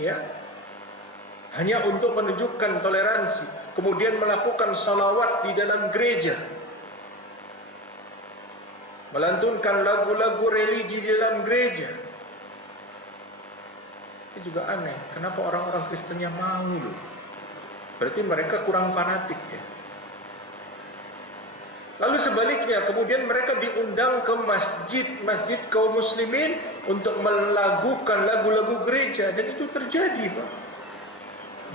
Ya. Hanya untuk menunjukkan toleransi, kemudian melakukan salawat di dalam gereja, melantunkan lagu-lagu religi di dalam gereja. Itu juga aneh. Kenapa orang-orang Kristennya mau loh? Berarti mereka kurang fanatik ya. Lalu sebaliknya, kemudian mereka diundang ke masjid kaum muslimin untuk melakukan lagu-lagu gereja, dan itu terjadi, Pak,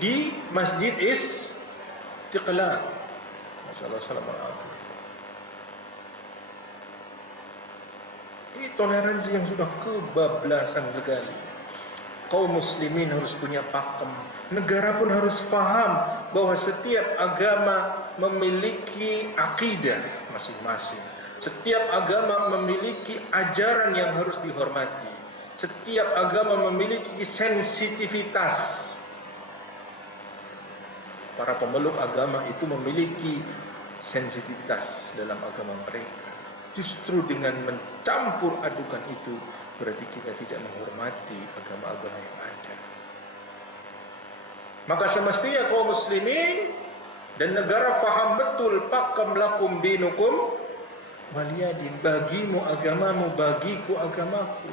di Masjid Istiqlal. Masyaallah, assalamualaikum. Ini toleransi yang sudah kebablasan sekali. Kaum muslimin harus punya pakem. Negara pun harus paham bahwa setiap agama memiliki akidah masing-masing. Setiap agama memiliki ajaran yang harus dihormati. Setiap agama memiliki sensitivitas. Para pemeluk agama itu memiliki sensitivitas dalam agama mereka. Justru dengan mencampur adukan itu, berarti kita tidak menghormati agama-agama yang ada. Maka semestinya kaum muslimin dan negara paham betul, pakem lakum dinukum waliyadin, bagimu agamamu, bagiku agamaku.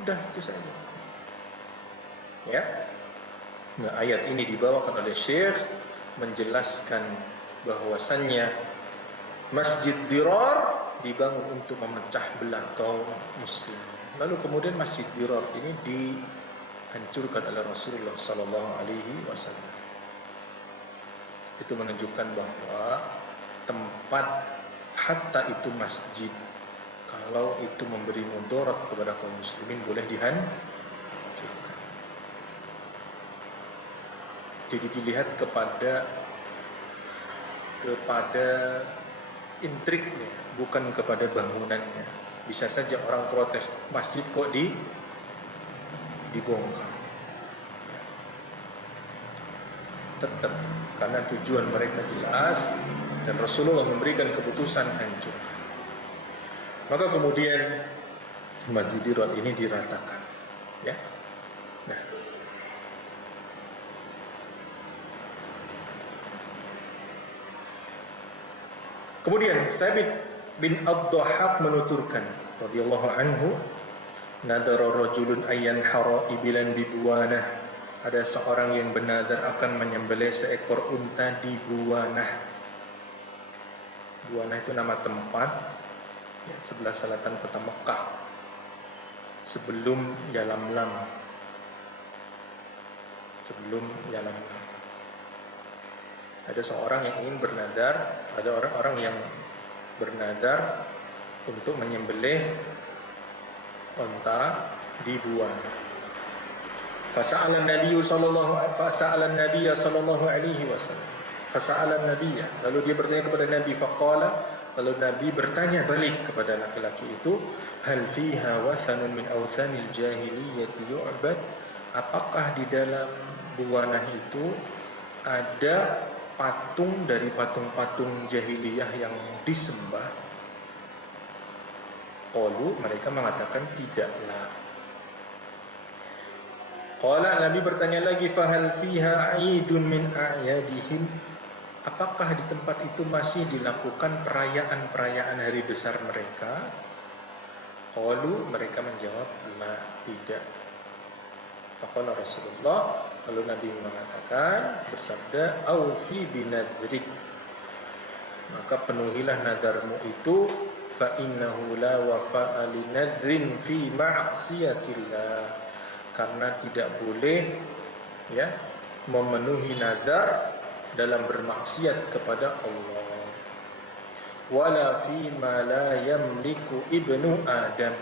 Udah itu saja. Ya. Nah, ayat ini dibawakan oleh Syekh menjelaskan bahwasannya Masjid Dirar dibangun untuk memecah belah kaum muslim. Lalu kemudian Masjid Dirar ini dihancurkan oleh Rasulullah sallallahu alaihi wasallam. Itu menunjukkan bahwa tempat hatta itu masjid, kalau itu memberi mudarat kepada kaum muslimin, boleh dihancurkan. Jadi dilihat kepada intriknya, bukan kepada bangunannya. Bisa saja orang protes, masjid kok dibongkar. Tetap karena tujuan mereka jelas dan Rasulullah memberikan keputusan hancur. Maka kemudian Masjid Dirar ini diratakan, ya. Nah, kemudian Thabit bin Ad-Dhahhak menuturkan radhiyallahu anhu, nadara rajulun ayyan hara ibilan bi Buwanah. Ada seorang yang bernadar akan menyembelih seekor unta di Buwanah. Buwanah itu nama tempat ya, sebelah selatan kota Mekah sebelum Yalamlam. Ada seorang yang ingin bernadar, ada orang-orang yang bernadar untuk menyembelih unta di Buwanah. Fasa'ala Nabi sallallahu alaihi wasallam. Fasa'ala Nabi, lalu dia bertanya kepada Nabi, faqala, lalu Nabi bertanya balik kepada laki-laki itu, hal fiha wathanun min awthanil jahiliyyati yu'bad? Apakah di dalam Buwanah itu ada patung dari patung-patung jahiliyah yang disembah? Qalu, mereka mengatakan tidaklah. Qala, Nabi bertanya lagi, fahal fiha 'idun min a'yadihim? Apakah di tempat itu masih dilakukan perayaan-perayaan hari besar mereka? Qalu, mereka menjawab, la, tidak. Faqala Rasulullah, lalu Nabi mengatakan, bersabda, aufi binadrik, maka penuhilah nadarmu itu, fa innahu la wafa'a linadrin fi ma'siyatillah, karena tidak boleh ya memenuhi nazar dalam bermaksiat kepada Allah. Wala fi ma la yamliku ibnu Adam,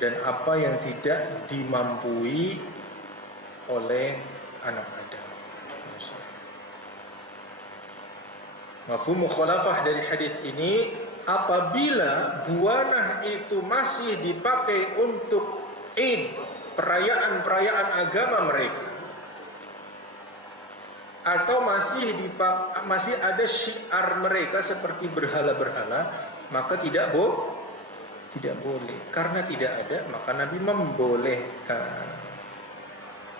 dan apa yang tidak dimampui oleh anak Adam. Mafhum mukhalafah dari hadis ini, apabila Buwanah itu masih dipakai untuk Id, perayaan-perayaan agama mereka, atau masih ada syiar mereka seperti berhala-berhala, maka tidak boleh. Karena tidak ada, maka Nabi membolehkan.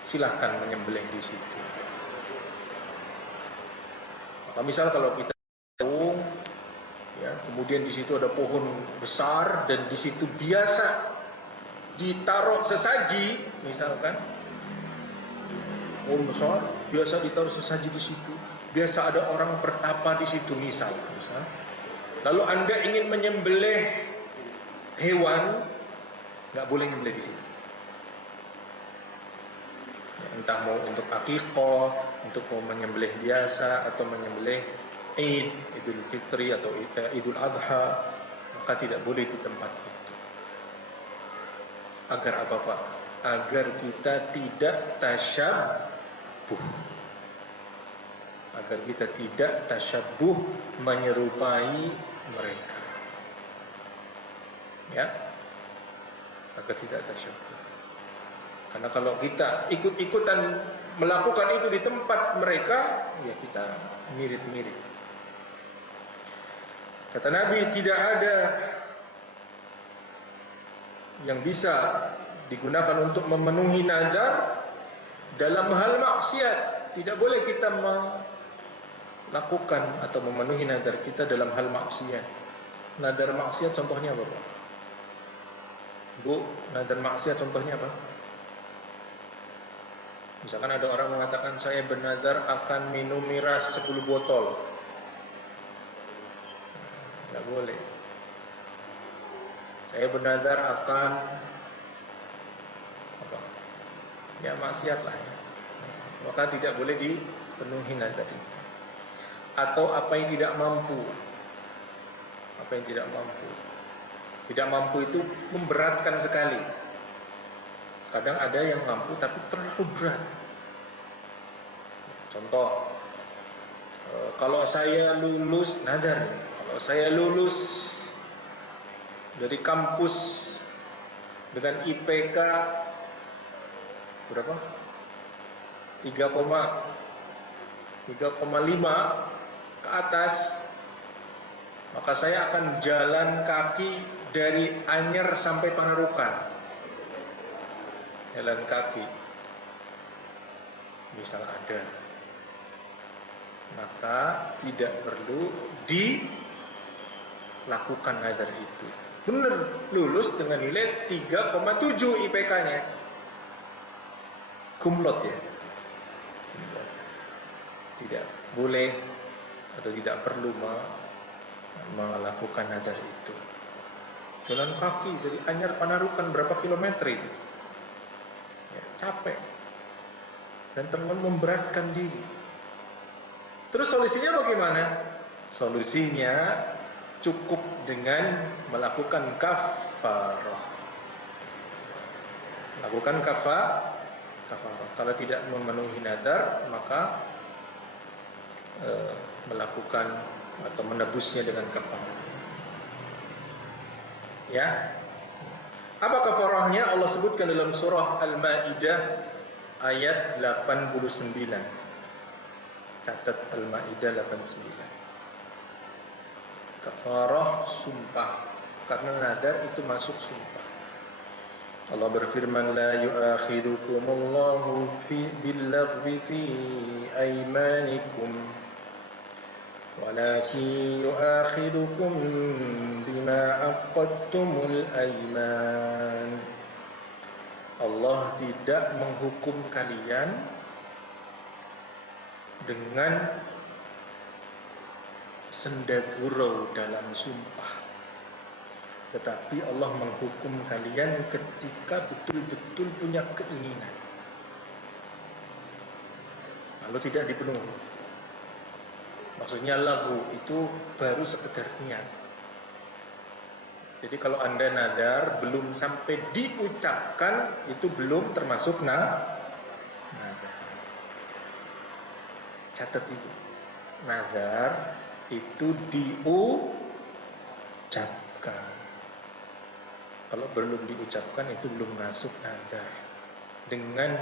Silahkan menyembelih di situ. Maka misal kalau kita ya, kemudian di situ ada pohon besar dan di situ biasa ditaruh sesaji, misalkan pohon besar biasa ditaruh sesaji di situ, biasa ada orang bertapa di situ misal. Lalu Anda ingin menyembelih hewan, nggak boleh nyembelih di situ. Entah mau untuk akikah, untuk mau menyembelih biasa atau menyembelih Idul Fitri atau Idul Adha, maka tidak boleh di tempat itu. Agar apa Pak? Agar kita tidak tasyabbuh. Agar kita tidak tasyabbuh menyerupai mereka. Ya, agar tidak tasyabbuh. Karena kalau kita ikut-ikutan melakukan itu di tempat mereka, ya kita mirip-mirip. Kata Nabi, tidak ada yang bisa digunakan untuk memenuhi nazar dalam hal maksiat. Tidak boleh kita melakukan atau memenuhi nazar kita dalam hal maksiat. Nazar maksiat contohnya apa, Pak? Bu, nazar maksiat contohnya apa? Misalkan ada orang mengatakan saya bernazar akan minum miras 10 botol. Tidak boleh. Saya bernazar akan apa? Ya maksiat lah ya. Maka tidak boleh dipenuhi nazar itu. Atau apa yang tidak mampu. Apa yang tidak mampu. Tidak mampu itu memberatkan sekali. Kadang ada yang mampu tapi terlalu berat. Contoh, kalau saya lulus nazar, kalau saya lulus dari kampus dengan IPK berapa? 3,5 ke atas, maka saya akan jalan kaki dari Anyer sampai Panarukan. Jalan kaki, misal ada, maka tidak perlu dilakukan nazar itu. Benar, lulus dengan nilai 3,7 IPK-nya, kumlot ya. Tidak boleh atau tidak perlu melakukan nazar itu. Jalan kaki dari Anyer Panarukan berapa kilometer itu? Capek dan terlalu memberatkan diri. Terus solusinya bagaimana? Solusinya cukup dengan melakukan kafarah. Lakukan kafarah. Kalau tidak memenuhi nadar, maka melakukan atau menebusnya dengan kafarah. Ya. Apa kafarahnya? Allah sebutkan dalam surah Al-Maidah ayat 89. Catat Al-Maidah 89. Kafarah sumpah, karena nadar itu masuk sumpah. Allah berfirman, la yu'akhidukumullahu bil-laghwi fi aymanikum walakin yu'akhidukum bima aqadtumul ayman. Allah tidak menghukum kalian dengan senda gurau dalam sumpah, tetapi Allah menghukum kalian ketika betul-betul punya keinginan lalu tidak dipenuhi. Maksudnya lagu itu baru sekedar niat. Jadi kalau Anda nadar belum sampai diucapkan, itu belum termasuk nadar. Catat itu. Nadar itu diucapkan. Kalau belum diucapkan itu belum masuk nadar. Dengan,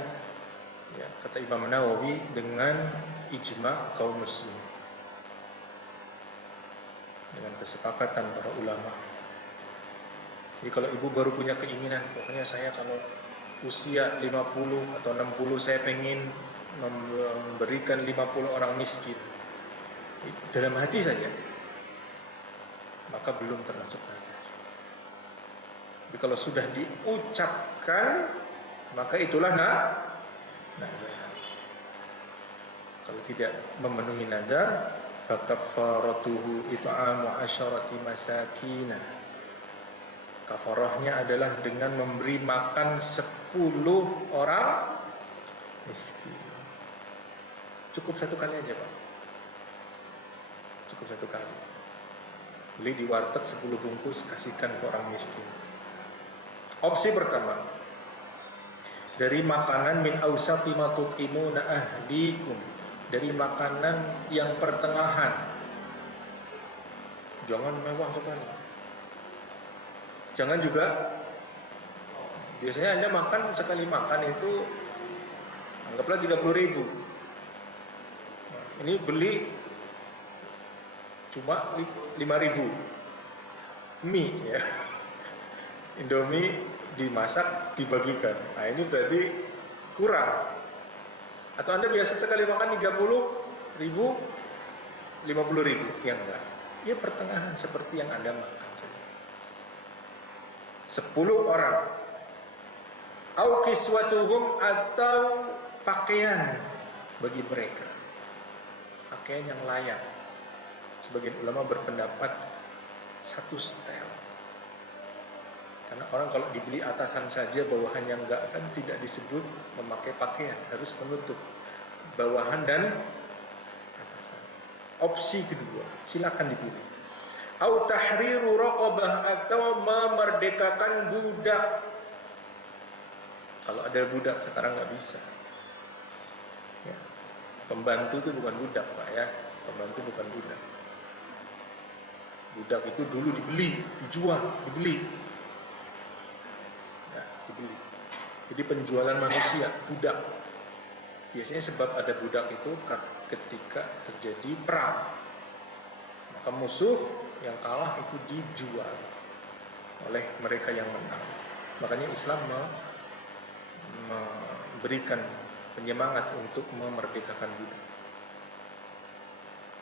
ya, kata Imam Nawawi, dengan ijma kaum muslim, dengan kesepakatan para ulama. Jadi kalau ibu baru punya keinginan, pokoknya saya kalau usia 50 atau 60 saya pengen memberikan 50 orang miskin, dalam hati saja, maka belum termasuk nadar. Tapi kalau sudah diucapkan, maka itulah nadar. Kalau tidak memenuhi nazar, fakaffaratuhu it'amu asyarati masakinah. Kafarahnya adalah dengan memberi makan 10 orang miskin. Cukup satu kali aja, Pak. Cukup satu kali. Beli di warteg 10 bungkus, kasihkan ke orang miskin. Opsi pertama, dari makanan min awsati ma tut'imuna ahlikum, dari makanan yang pertengahan. Jangan mewah sekali. Jangan juga, biasanya Anda makan sekali makan itu anggaplah 30.000. Ini beli cuma 5.000 mie ya. Indomie dimasak dibagikan. Nah, ini berarti kurang. Atau Anda biasa sekali makan 30.000, 50.000, ya enggak. Ya pertengahan seperti yang Anda makan. 10 orang. Au kiswatuhum, atau pakaian bagi mereka. Pakaian yang layak. Sebagian ulama berpendapat satu setel. Karena orang kalau dibeli atasan saja, bawahannya enggak, kan tidak disebut memakai pakaian, harus menutup bawahan dan atasan. Opsi kedua, silakan dipilih. Au tahriru raqabah, atau memerdekakan budak. Kalau ada budak sekarang nggak bisa. Ya. Pembantu itu bukan budak, Pak ya. Pembantu bukan budak. Budak itu dulu dibeli, dijual, dibeli. Dibeli. Jadi penjualan manusia, budak. Biasanya sebab ada budak itu ketika terjadi perang. Maka musuh yang kalah itu dijual oleh mereka yang menang. Makanya Islam memberikan penyemangat untuk memerdekakan budak.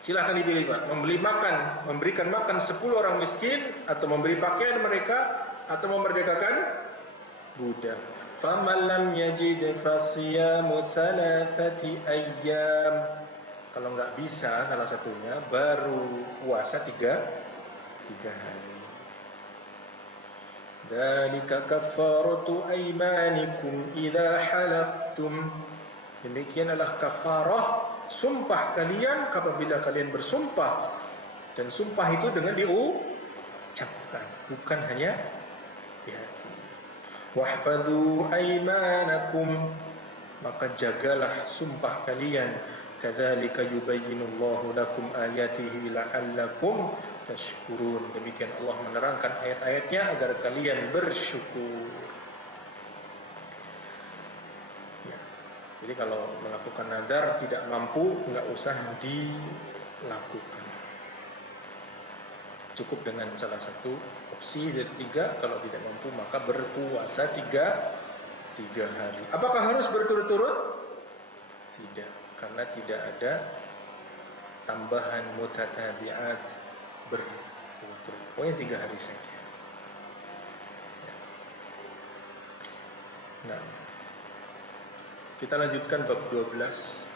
Silahkan dipilih, Pak. Membeli makan, memberikan makan 10 orang miskin, atau memberi pakaian mereka, atau memerdekakan budak. Faman lam yajid fasiyamu thalathati ayyam. Kalau nggak bisa salah satunya, baru puasa 3 hari. Dzalika kaffaratu aymanikum idza halaftum. Demikian adalah kafarah sumpah kalian apabila kalian bersumpah. Dan sumpah itu dengan diucapkan, bukan hanya di hati. Wahfadhu aymanakum, maka jagalah sumpah kalian. Kadzalika yubayyinullahu lakum ayatihi la'allakum tashkurun. Demikian Allah menerangkan ayat-ayatnya agar kalian bersyukur. Ya. Jadi kalau melakukan nadar tidak mampu, nggak usah dilakukan. Cukup dengan salah satu opsi dari 3. Kalau tidak mampu maka berpuasa 3 hari. Apakah harus berturut-turut? Tidak, karena tidak ada tambahan mutatabi'at berturut-turut. Pokoknya 3 hari saja. Nah, kita lanjutkan bab 12.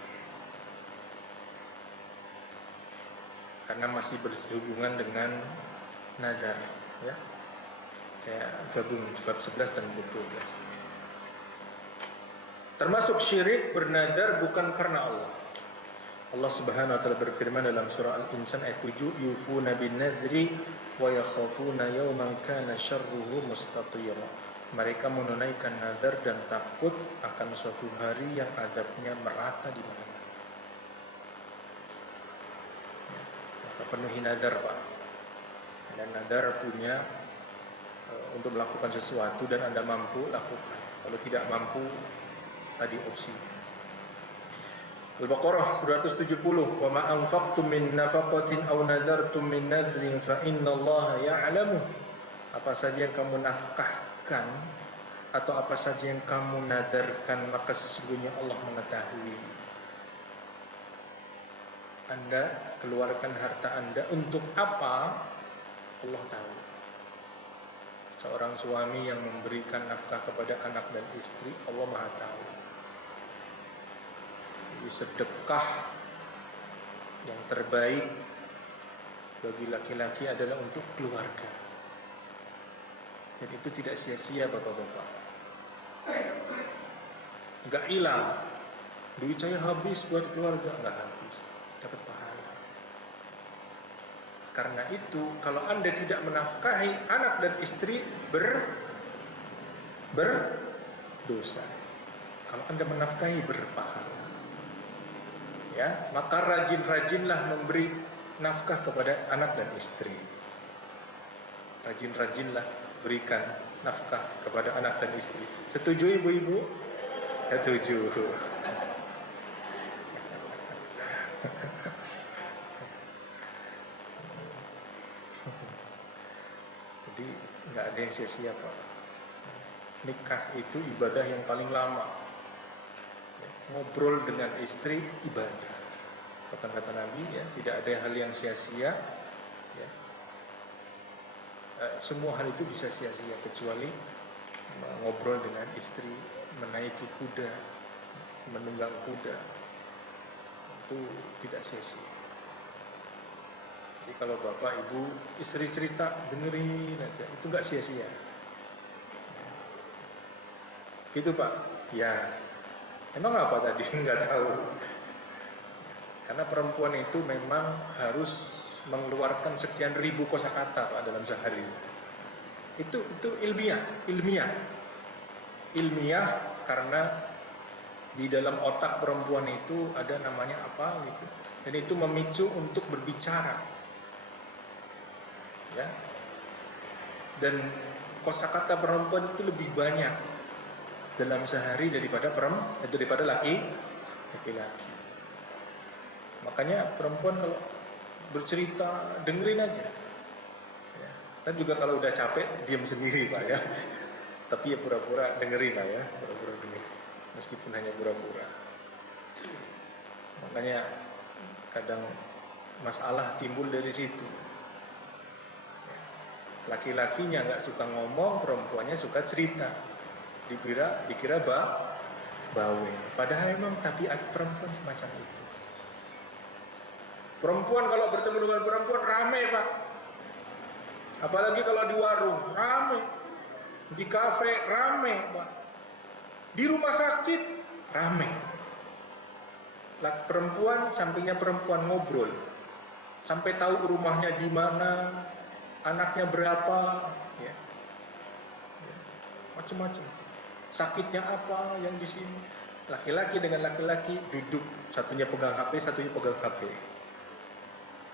Karena masih berhubungan dengan nadar, ya. Saya gabung bab 11 dan bab 12. Termasuk syirik bernadar bukan karena Allah. Allah Subhanahu wa taala berfirman dalam surah Al-Insan ayat 7, yufuna bin nadri wa yakhafuna yawman kana syarruhu mustatira. Mereka menunaikan nadar dan takut akan suatu hari yang azabnya merata di mana-mana. Maka penuhi nadar, Pak. Dan nadar punya untuk melakukan sesuatu dan Anda mampu, lakukan. Kalau tidak mampu, tadi opsi. Al-Baqarah 170, wa ma anfaqtum min nafaqatin aw nadartum min nadrin fa innallaha ya'lamu. Apa saja yang kamu nafkahkan atau apa saja yang kamu nadarkan, maka sesungguhnya Allah mengetahui. Anda keluarkan harta Anda untuk apa? Allah tahu. Seorang suami yang memberikan nafkah kepada anak dan istri, Allah Maha tahu. Jadi sedekah Yang terbaik bagi laki-laki adalah untuk keluarga. Dan itu tidak sia-sia bapak-bapak. Enggak hilang. Duit saya habis buat keluarga, enggak habis. Dapat pahala. Karena itu, kalau Anda tidak menafkahi anak dan istri berdosa. Kalau Anda menafkahi berpahala. Ya, maka rajin-rajinlah memberi nafkah kepada anak dan istri. Rajin-rajinlah berikan nafkah kepada anak dan istri. Setuju ibu-ibu? Setuju. Jadi nggak ada yang sia-sia Pak. Nikah itu ibadah yang paling lama. Ngobrol dengan istri ibadah. Kata Nabi ya, tidak ada hal yang sia-sia. Ya. Semua hal itu bisa sia-sia kecuali ngobrol dengan istri, menaiki kuda, menunggang kuda. Itu tidak sia-sia. Jadi kalau bapak ibu istri cerita dengerin aja, itu nggak sia-sia. Gitu Pak. Ya. Emang apa tadi? Nggak tahu. Karena perempuan itu memang harus mengeluarkan sekian ribu kosakata Pak dalam sehari. Itu ilmiah karena di dalam otak perempuan itu ada namanya apa gitu. Dan itu memicu untuk berbicara. Ya. Dan kosakata perempuan itu lebih banyak dalam sehari daripada laki-laki. Makanya perempuan kalau bercerita dengerin aja. Ya. Dan juga kalau udah capek diam sendiri Pak ya. Tapi ya pura-pura dengerin lah ya, pura-pura dengerin. Meskipun hanya pura-pura. Makanya kadang masalah timbul dari situ. Laki-lakinya nggak suka ngomong, perempuannya suka cerita. Dikira bawel. Padahal memang tabiat perempuan semacam itu. Perempuan kalau bertemu dengan perempuan ramai Pak. Apalagi kalau di warung ramai, di kafe ramai Pak, di rumah sakit ramai. Perempuan sampingnya perempuan ngobrol, sampai tahu rumahnya di mana, anaknya berapa, ya, macam-macam. Sakitnya apa yang di sini? Laki-laki dengan laki-laki duduk, satunya pegang HP, satunya pegang HP.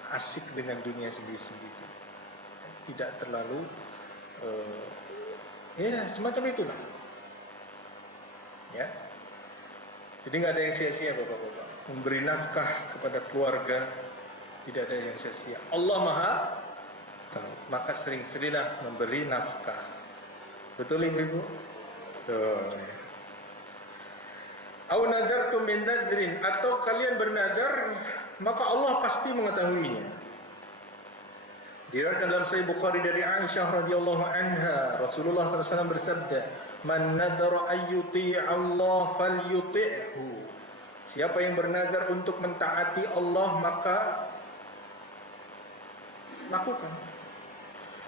Asik dengan dunia sendiri-sendiri. Tidak terlalu ya semacam itulah. Ya. Jadi nggak ada yang sia-sia bapak-bapak. Memberi nafkah kepada keluarga tidak ada yang sia-sia. Allah Maha tahu. Maka sering-seringlah memberi nafkah. Betul ibu? Au nadartum min nadrin, atau kalian bernadar maka Allah pasti mengetahuinya. Diriwayatkan dalam Sahih Bukhari dari Aisyah radhiyallahu anha, Rasulullah SAW bersabda, "Man nadara ayyuti Allah falyuti'hu." Siapa yang bernazar untuk mentaati Allah maka lakukan.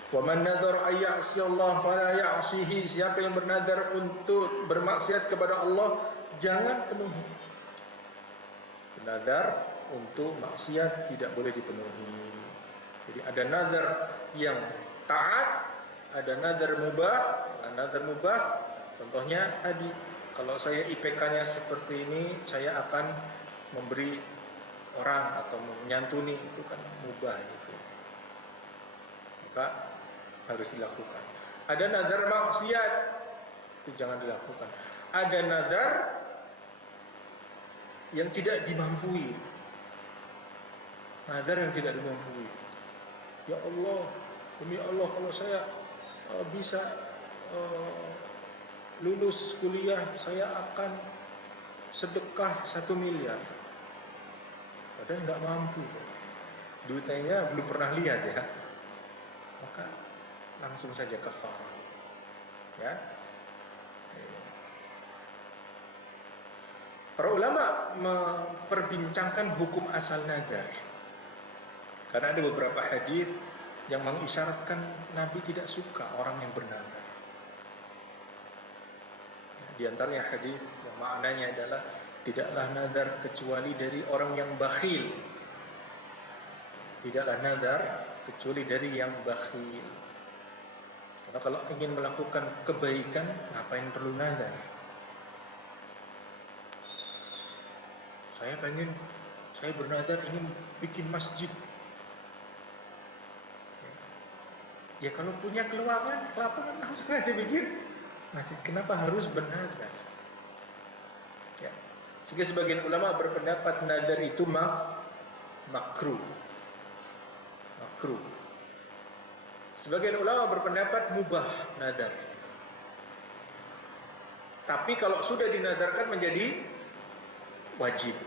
Wa man nadhara ay ya'si Allah fala ya'sihi. Siapa yang bernazar untuk bermaksiat kepada Allah, jangan penuhi. Bernazar untuk maksiat tidak boleh dipenuhi. Jadi ada nazar yang taat, ada nazar mubah. Nazar mubah contohnya tadi, kalau saya IPK-nya seperti ini, saya akan memberi orang atau menyantuni, itu kan mubah itu. Maka harus dilakukan. Ada nazar maksiat, itu jangan dilakukan. Ada nazar yang tidak dimampui. Nazar yang tidak dimampui. Ya Allah, demi Allah kalau saya bisa lulus kuliah, saya akan sedekah 1 miliar. Padahal nggak mampu, duitnya belum pernah lihat ya. Maka langsung saja kafarah. Ya. Para ulama memperbincangkan hukum asal nazar. Karena ada beberapa hadis yang mengisyaratkan Nabi tidak suka orang yang bernazar. Di antaranya hadis yang maknanya adalah tidaklah nazar kecuali dari orang yang bakhil. Tidaklah nazar kecuali dari yang bakhil. Karena kalau ingin melakukan kebaikan, ngapain perlu nazar? Saya bernazar ingin bikin masjid. Ya kalau punya kelapangan langsung aja bikin masjid. Kenapa harus bernazar? Ya. Sehingga sebagian ulama berpendapat nazar itu makruh. Sebagian ulama berpendapat mubah nazar. Tapi kalau sudah dinazarkan menjadi wajib.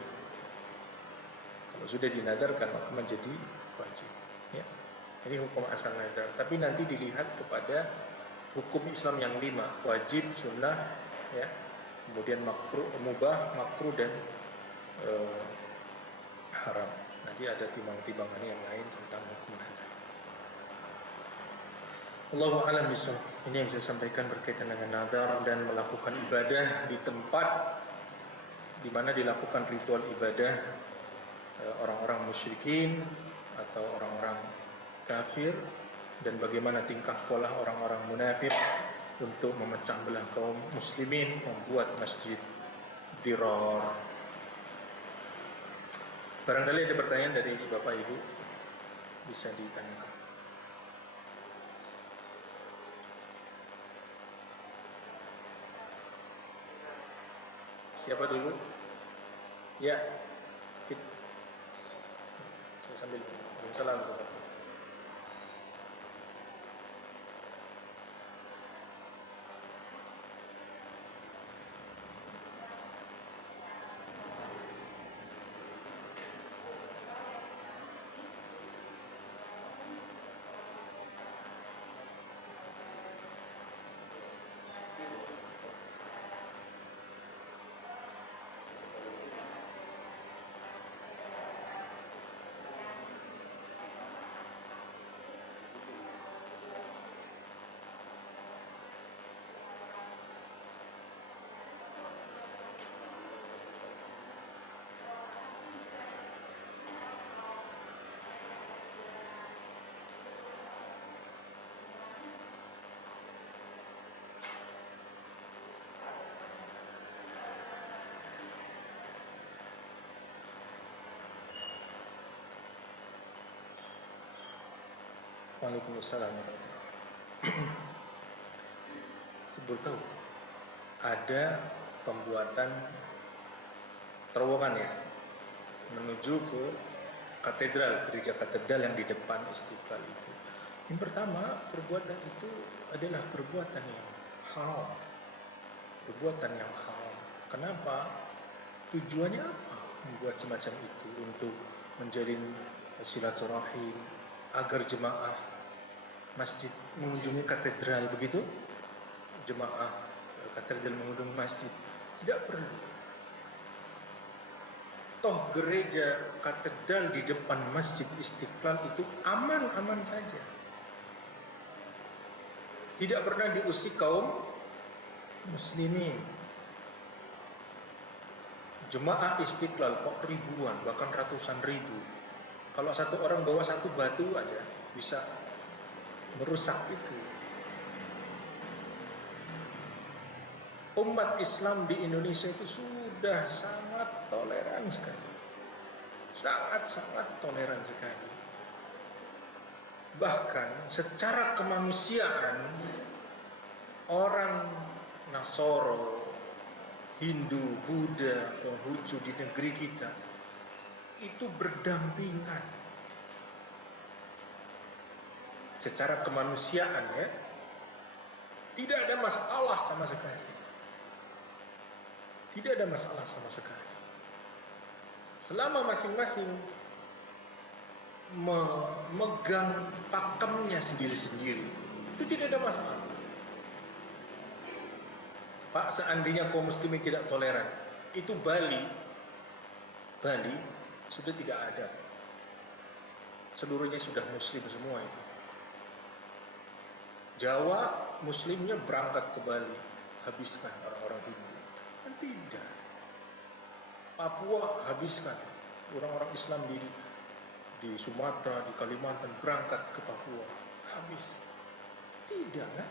Kalau sudah dinazarkan maka menjadi wajib. Ya. Ini hukum asal nazar. Tapi nanti dilihat kepada hukum Islam yang 5, wajib, sunnah, ya, kemudian makruh, mubah, makruh dan haram. Nanti ada timbang-timbangan yang lain tentang hukum nazar. Allahu a'lam bishawab. Ini yang saya sampaikan berkaitan dengan nazar dan melakukan ibadah di tempat di mana dilakukan ritual ibadah orang-orang musyrikin atau orang-orang kafir, dan bagaimana tingkah pola orang-orang munafik untuk memecah belah kaum muslimin, membuat masjid dirar. Barangkali ada pertanyaan dari Bapak Ibu, bisa ditanyakan. Siapa dulu? Ya, saya sambil salam. Waalaikumsalam. Saya tahu ada pembuatan terowongan ya menuju ke katedral, gereja katedral yang di depan Istiqlal itu. Yang pertama, perbuatan itu adalah perbuatan yang haram. Perbuatan yang haram. Kenapa? Tujuannya apa? Membuat semacam itu untuk menjalin silaturahim agar jemaah masjid mengunjungi katedral, begitu? Jemaah katedral mengunjungi masjid tidak perlu. Toh gereja katedral di depan Masjid Istiqlal itu aman-aman saja. Tidak pernah diusik kaum muslimin. Jemaah Istiqlal kok ribuan, bahkan ratusan ribu. Kalau satu orang bawa satu batu aja bisa merusak itu. Umat Islam di Indonesia itu sudah sangat toleran sekali. Sangat-sangat toleran sekali. Bahkan secara kemanusiaan, orang Nasoro, Hindu, Buddha, Konghucu di negeri kita itu berdampingan. Secara kemanusiaan ya, tidak ada masalah sama sekali. Tidak ada masalah sama sekali. Selama masing-masing memegang pakemnya sendiri-sendiri, itu tidak ada masalah. Pak, seandainya kaum muslimin tidak toleran, itu Bali sudah tidak ada. seluruhnya sudah muslim semua itu. Jawa muslimnya berangkat ke Bali, habiskan orang-orang Hindu. Kan tidak. Papua habiskan orang-orang Islam di Sumatera, di Kalimantan berangkat ke Papua, habis. Tidak kan?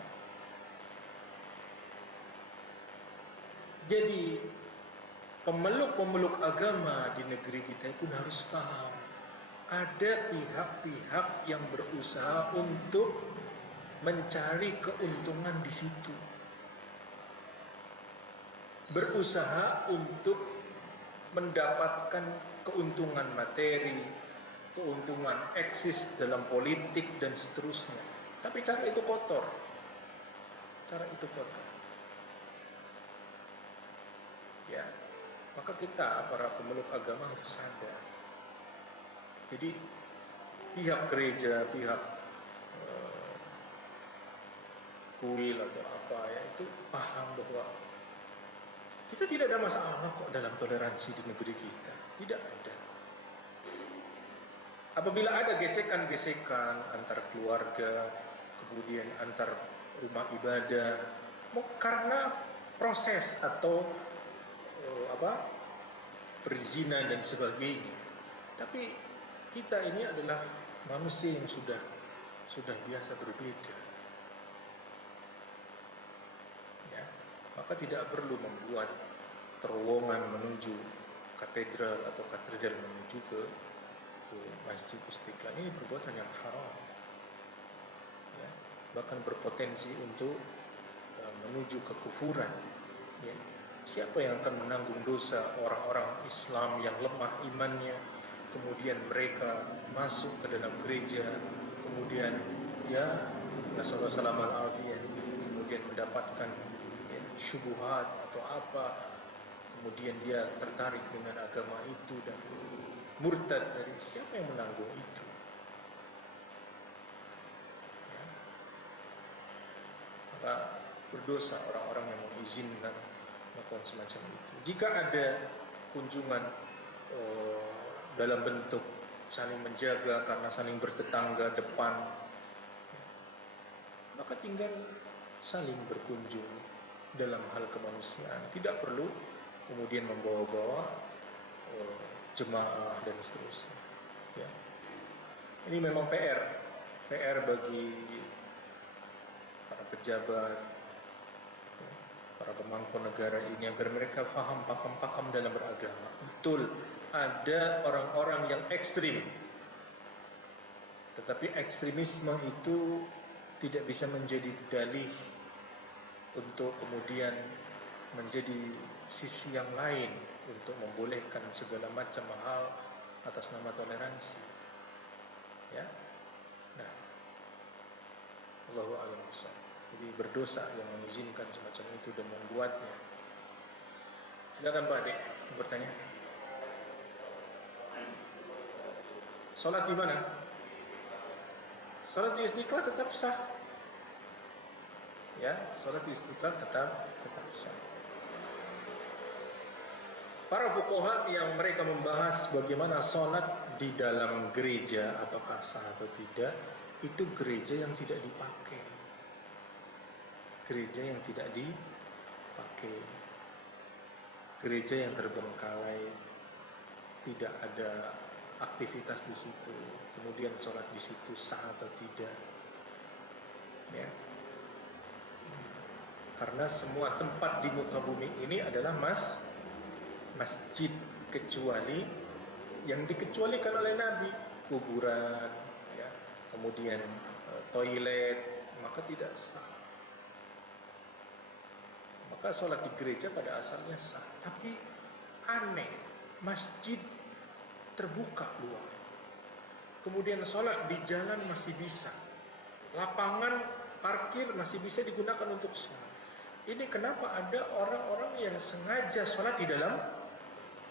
Jadi pemeluk-pemeluk agama di negeri kita pun harus paham, ada pihak-pihak yang berusaha untuk mencari keuntungan di situ, berusaha untuk mendapatkan keuntungan materi, keuntungan eksis dalam politik dan seterusnya. Tapi cara itu kotor. Cara itu kotor. Ya, maka kita para pemeluk agama harus sadar. Jadi pihak gereja, pihak kuil atau apa ya, itu paham bahwa kita tidak ada masalah kok dalam toleransi di negeri kita. Tidak ada. Apabila ada gesekan-gesekan antar keluarga, kemudian antar rumah ibadah, karena proses atau perizinan dan sebagainya. Tapi kita ini adalah manusia yang sudah biasa berbeda. Ya, maka tidak perlu membuat terowongan menuju katedral atau katedral menuju ke Masjid Istiqlal. Ini perbuatan yang haram. Ya, bahkan berpotensi untuk menuju kekufuran. Ya. Siapa yang akan menanggung dosa orang-orang Islam yang lemah imannya, kemudian mereka masuk ke dalam gereja, kemudian ya nasallallahu kemudian mendapatkan ya, syubhat atau apa, kemudian dia tertarik dengan agama itu dan murtad dari, siapa yang menanggung itu? Ya. Maka berdosa orang-orang yang mengizinkan melakukan semacam itu. Jika ada kunjungan dalam bentuk saling menjaga karena saling bertetangga depan, maka tinggal saling berkunjung dalam hal kemanusiaan. Tidak perlu kemudian membawa-bawa jemaah dan seterusnya. Ya. Ini memang PR bagi para pejabat, para pemangku negara ini, agar mereka paham pakam-pakam dalam beragama. Betul, ada orang-orang yang ekstrim, tetapi ekstremisme itu tidak bisa menjadi dalih untuk kemudian menjadi sisi yang lain untuk membolehkan segala macam hal atas nama toleransi. Ya, nah, Allahu a'lam bishawab. Jadi berdosa yang mengizinkan semacam itu dan membuatnya. Silakan Pak Adik bertanya. Salat di mana? Salat di Istiqlal tetap sah. Ya, salat di Istiqlal tetap sah. Para fuqaha yang mereka membahas bagaimana salat di dalam gereja, apakah sah atau tidak, itu gereja yang tidak dipakai. Gereja yang tidak dipakai, gereja yang terbengkalai, tidak ada aktivitas di situ, kemudian sholat di situ sah atau tidak, ya? Karena semua tempat di muka bumi ini adalah masjid, kecuali yang dikecualikan oleh Nabi, kuburan, ya, kemudian toilet, maka tidak sah. Maka sholat di gereja pada asalnya sah. Tapi aneh, masjid terbuka luar, kemudian sholat di jalan masih bisa, lapangan parkir masih bisa digunakan untuk sholat. Ini kenapa ada orang-orang yang sengaja sholat di dalam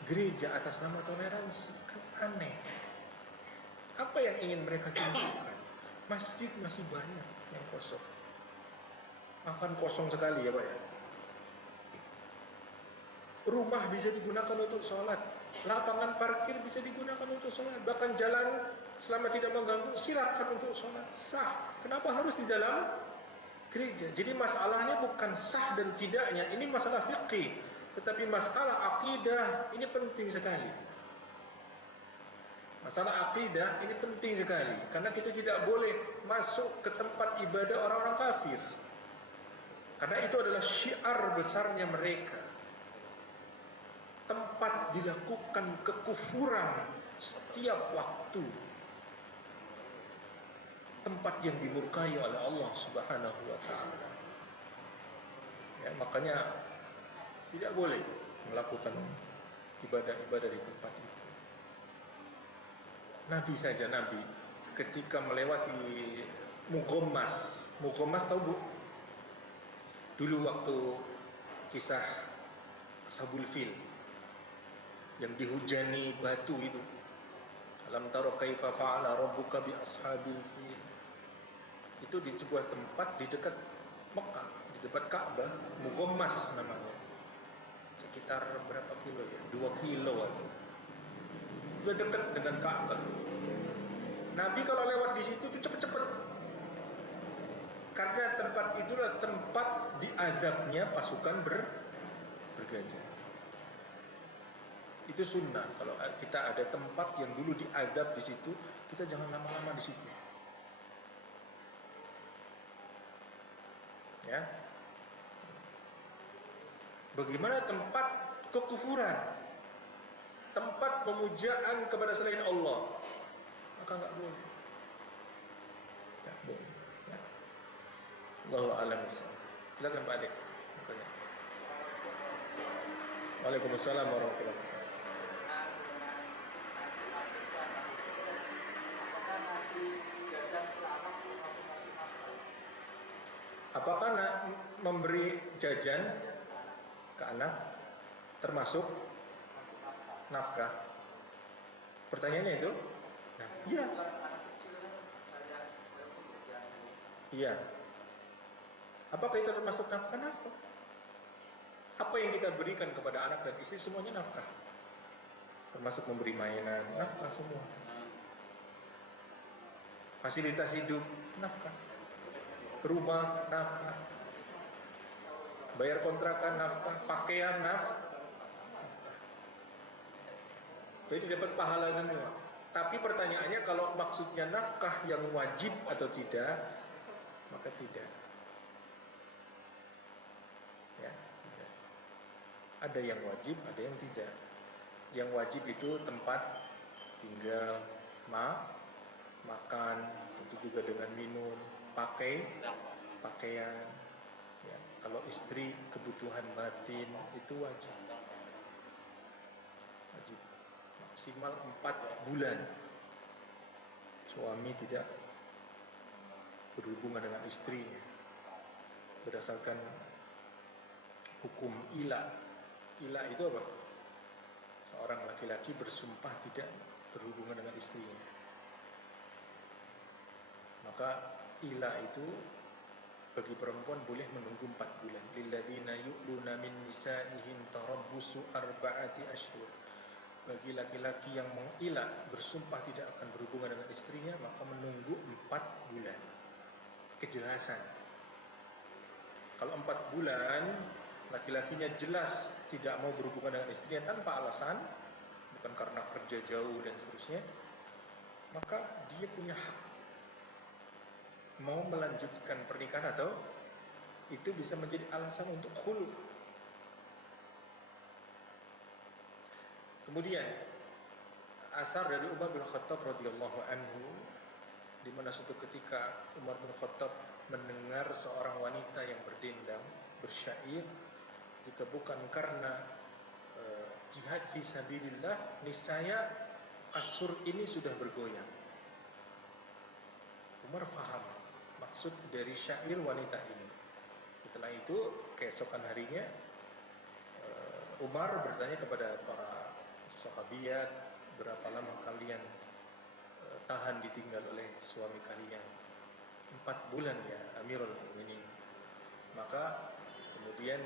gereja atas nama toleransi? Kan aneh. Apa yang ingin mereka tunjukkan? Masjid masih banyak yang kosong, akan kosong sekali ya Pak ya. Rumah bisa digunakan untuk sholat, lapangan parkir bisa digunakan untuk sholat, bahkan jalan selama tidak mengganggu, silakan untuk sholat, sah. Kenapa harus di dalam gereja? Jadi masalahnya bukan sah dan tidaknya, ini masalah fikih, tetapi masalah akidah ini penting sekali. Masalah akidah ini penting sekali, karena kita tidak boleh masuk ke tempat ibadah orang-orang kafir, karena itu adalah syiar besarnya mereka. Tempat dilakukan kekufuran setiap waktu, tempat yang dimurkai oleh Allah Subhanahu wa taala. Ya, makanya tidak boleh melakukan ibadah-ibadah di tempat itu. Nabi saja, Nabi ketika melewati Mughommas. Mughommas tahu Bu? Dulu waktu kisah Ashabul Fil yang dihujani batu itu. Alam tara kaifa fa'ala rabbuka bi ashabil fil. Itu di sebuah tempat di dekat Mekah, di dekat Ka'bah, Mughommas namanya. Sekitar berapa kilo ya? 2 kilo aja. Sudah dekat dengan Ka'bah. Nabi kalau lewat di situ itu cepet-cepet. Karena tempat itulah tempat diadabnya pasukan bergajah. Itu sunnah. Kalau kita ada tempat yang dulu diadab di situ, kita jangan lama-lama di situ. Ya. Bagaimana tempat kekufuran, tempat pemujaan kepada selain Allah, maka nggak boleh. Nggak boleh. Ya. Allahu a'lam. Silakan Pak Adik. Waalaikumsalam warahmatullahi wabarakatuh. Apakah memberi jajan ke anak termasuk nafkah? Pertanyaannya itu? Nah, iya. Iya. Apakah itu termasuk nafkah? Nafkah. Apa yang kita berikan kepada anak dan istri semuanya nafkah. Termasuk memberi mainan, nafkah semua. Fasilitas hidup, nafkah. Rumah, nafkah. Bayar kontrakan, nafkah. Pakaian, nafkah. Jadi dapat pahala semua. Tapi pertanyaannya, kalau maksudnya nafkah yang wajib atau tidak, maka tidak. Ya, tidak. Ada yang wajib, ada yang tidak. Yang wajib itu tempat tinggal, makan, itu juga dengan minum, pakaian. Ya, kalau istri kebutuhan batin itu wajib. Wajib. Maksimal 4 bulan suami tidak berhubungan dengan istrinya berdasarkan hukum ila. Ila itu apa? Seorang laki-laki bersumpah tidak berhubungan dengan istrinya. Maka ila itu bagi perempuan boleh menunggu 4 bulan. Lilladzina yu'luna min nisa'ihim tarabbusu arba'ati ashhur. Bagi laki-laki yang mengila, bersumpah tidak akan berhubungan dengan istrinya, maka menunggu 4 bulan. Kejelasan. Kalau 4 bulan laki-lakinya jelas tidak mau berhubungan dengan istrinya tanpa alasan, bukan karena kerja jauh dan seterusnya, maka dia punya hak mau melanjutkan pernikahan atau itu bisa menjadi alasan untuk khulu. Kemudian asar dari Umar bin Khattab radhiyallahu anhu, di mana suatu ketika Umar bin Khattab mendengar seorang wanita yang berdendang, bersyair, jika bukan karena jihad fi sabilillah, niscaya kasur ini sudah bergoyang. Umar faham maksud dari syair wanita ini. Setelah itu, keesokan harinya Umar bertanya kepada para sahabiat, berapa lama kalian tahan ditinggal oleh suami kalian? 4 bulan ya Amirul Mukminin. Maka kemudian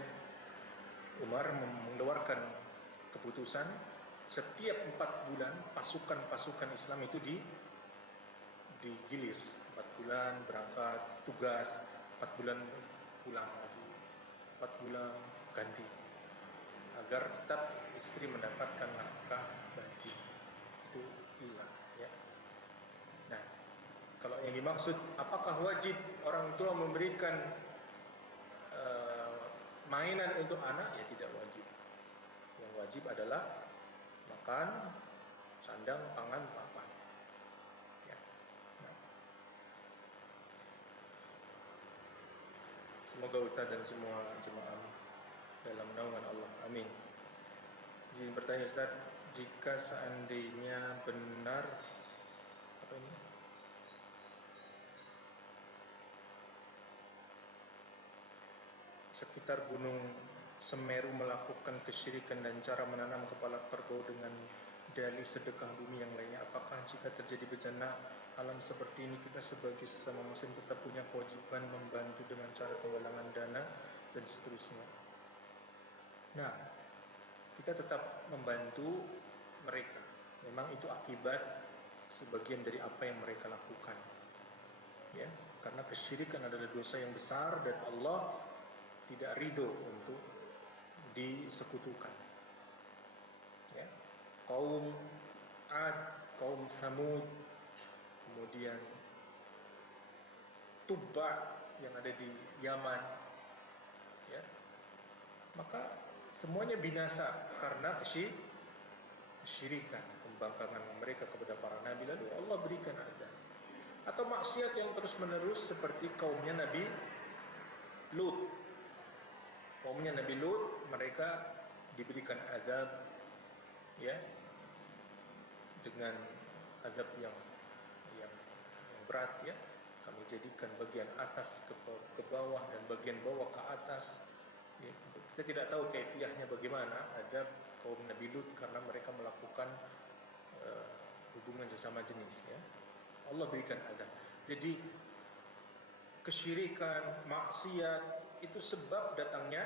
Umar mengeluarkan keputusan, setiap 4 bulan pasukan-pasukan Islam itu digilir, 4 bulan berangkat tugas, 4 bulan pulang lagi, 4 bulan ganti, agar tetap istri mendapatkan nafkah bagi itu hilang ya. Nah, kalau yang dimaksud apakah wajib orang tua memberikan mainan untuk anak, ya tidak wajib. Yang wajib adalah makan, sandang, pangan, papan. Ya. Nah, semoga Ustaz dan semua jemaah dalam naungan Allah. Amin. Izin bertanya Ustaz, jika seandainya benar apa ini? Sekitar Gunung Semeru melakukan kesyirikan dan cara menanam kepala kerbau dengan dalih sedekah bumi yang lainnya, apakah jika terjadi bencana alam seperti ini kita sebagai sesama muslim tetap punya kewajiban membantu dengan cara penggalangan dana dan seterusnya? Nah, kita tetap membantu mereka. Memang itu akibat sebagian dari apa yang mereka lakukan. Ya, karena kesyirikan adalah dosa yang besar dan Allah tidak ridho untuk disekutukan. Ya, kaum Ad, kaum Samud, kemudian Tubba yang ada di Yaman, ya, maka semuanya binasa karena kesyirikan, pembangkangan mereka kepada para nabi, lalu Allah berikan azab. Atau maksiat yang terus menerus seperti kaumnya Nabi Lut. Kaumnya Nabi Lut, mereka diberikan azab, ya, dengan azab yang berat, ya. Kami jadikan bagian atas ke bawah dan bagian bawah ke atas. Ya, kita tidak tahu kaifiahnya bagaimana azab kaum Nabi Lut karena mereka melakukan hubungan sesama jenis, ya. Allah berikan azab. Jadi kesyirikan, maksiat itu sebab datangnya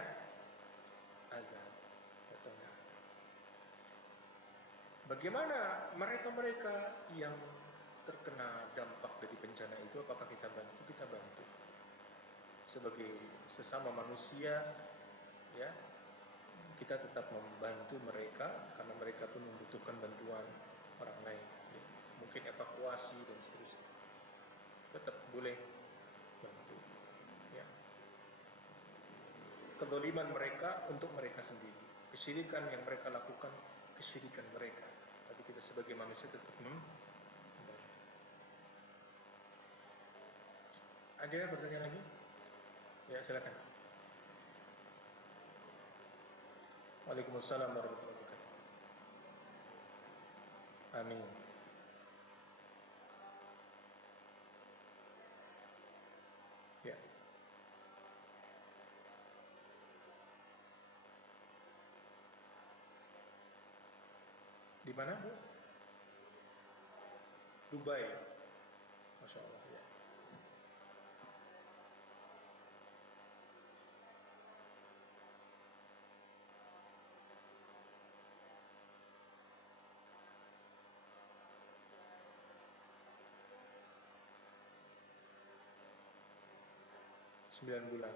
azab. Bagaimana mereka-mereka yang terkena dampak dari bencana itu, apakah kita bantu? Kita bantu sebagai sesama manusia, ya. Kita tetap membantu mereka karena mereka pun membutuhkan bantuan orang lain, ya. Mungkin evakuasi dan seterusnya, tetap boleh bantu, ya. Kezaliman mereka untuk mereka sendiri, kesyirikan yang mereka lakukan kesyirikan mereka, tapi kita sebagai manusia tetap Ada pertanyaan lagi? Ya, silakan. Waalaikumsalam warahmatullahi wabarakatuh. Amin. Ya. Di mana, Bu? Dubai. Masya Allah, ya. Sembilan bulan.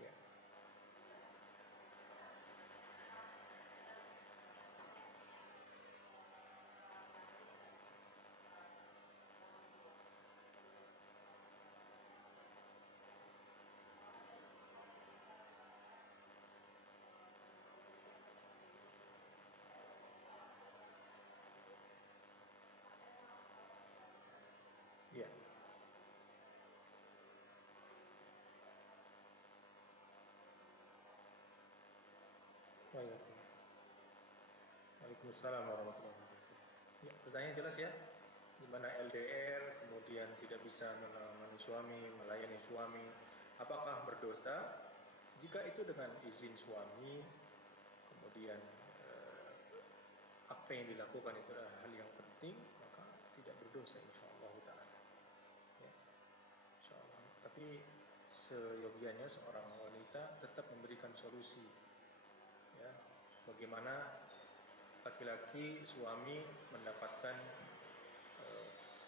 Ya. Ya. Waalaikumsalam warahmatullahi wabarakatuh. Ya, pertanyaan jelas ya? di mana LDR kemudian tidak bisa menemani suami, melayani suami, apakah berdosa? Jika itu dengan izin suami, kemudian apa yang dilakukan itu adalah hal yang penting, maka tidak berdosa insyaallah taala. Ya, insyaallah. Tapi seyogianya seorang wanita tetap memberikan solusi. Ya, bagaimana laki-laki suami mendapatkan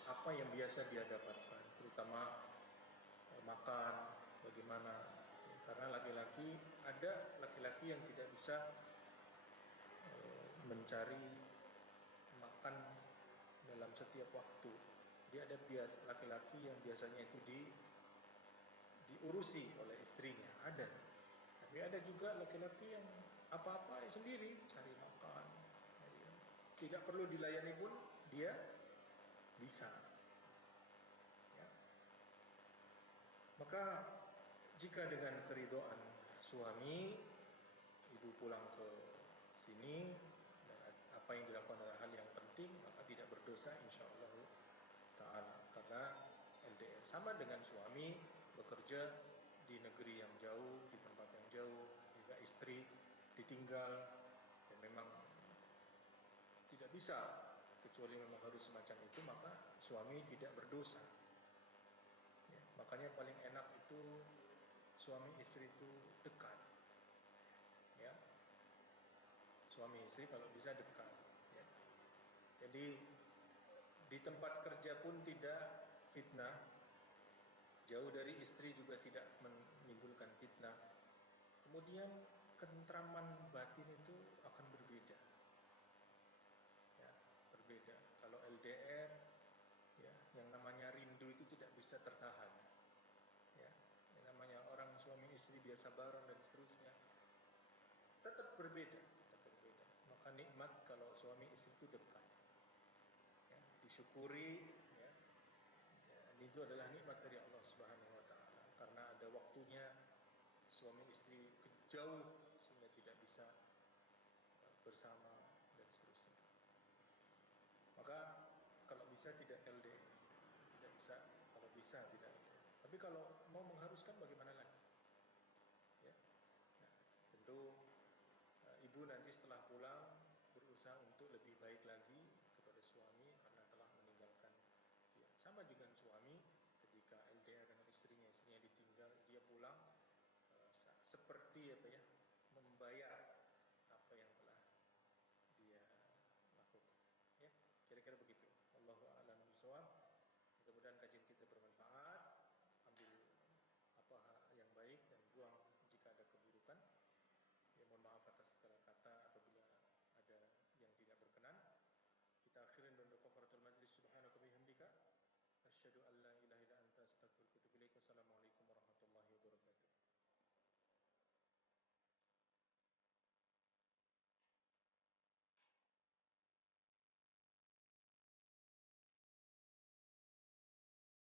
apa yang biasa dia dapatkan, terutama makan, bagaimana, karena laki-laki ada laki-laki yang tidak bisa mencari makan dalam setiap waktu. Dia ada laki-laki yang biasanya itu diurusi oleh istrinya, ada. Tapi ada juga laki-laki yang apa-apa sendiri cari makan, tidak perlu dilayani pun dia bisa. Ya. Maka jika dengan keridhaan suami ibu pulang ke sini dan apa yang dilakukan adalah hal yang penting, maka tidak berdosa insyaallah taala, karena LDR sama dengan suami bekerja di negeri yang jauh, di tempat yang jauh, juga istri ditinggal dan memang tidak bisa kecuali memang harus semacam itu, maka suami tidak berdosa. Ya, makanya paling enak itu suami istri itu dekat. Ya, suami istri kalau bisa dekat. Ya. Jadi di tempat kerja pun tidak fitnah, jauh dari istri juga tidak menimbulkan fitnah. Kemudian ketentraman batin itu akan berbeda. Ya, berbeda. Kalau LDR, ya, yang namanya rindu itu tidak bisa tertahan. Ya, yang namanya orang suami istri biasa bareng dan seterusnya, tetap berbeda, tetap berbeda. Maka nikmat kalau suami istri itu dekat. Ya, disyukuri, ya. Ya, itu adalah nikmat dari Allah Subhanahu wa taala, karena ada waktunya suami istri jauh sehingga tidak bisa bersama dan seterusnya. Maka kalau bisa tidak LDR, tidak bisa, kalau bisa tidak LDR. Tapi kalau mau mengharuskan bagaimana lagi? Ya. Nah, tentu ibu nanti setelah pulang berusaha untuk lebih baik lagi kepada suami karena telah meninggalkan dia. Sama dengan suami ketika LDR dengan istrinya ditinggal, dia pulang seperti apa ya, membayar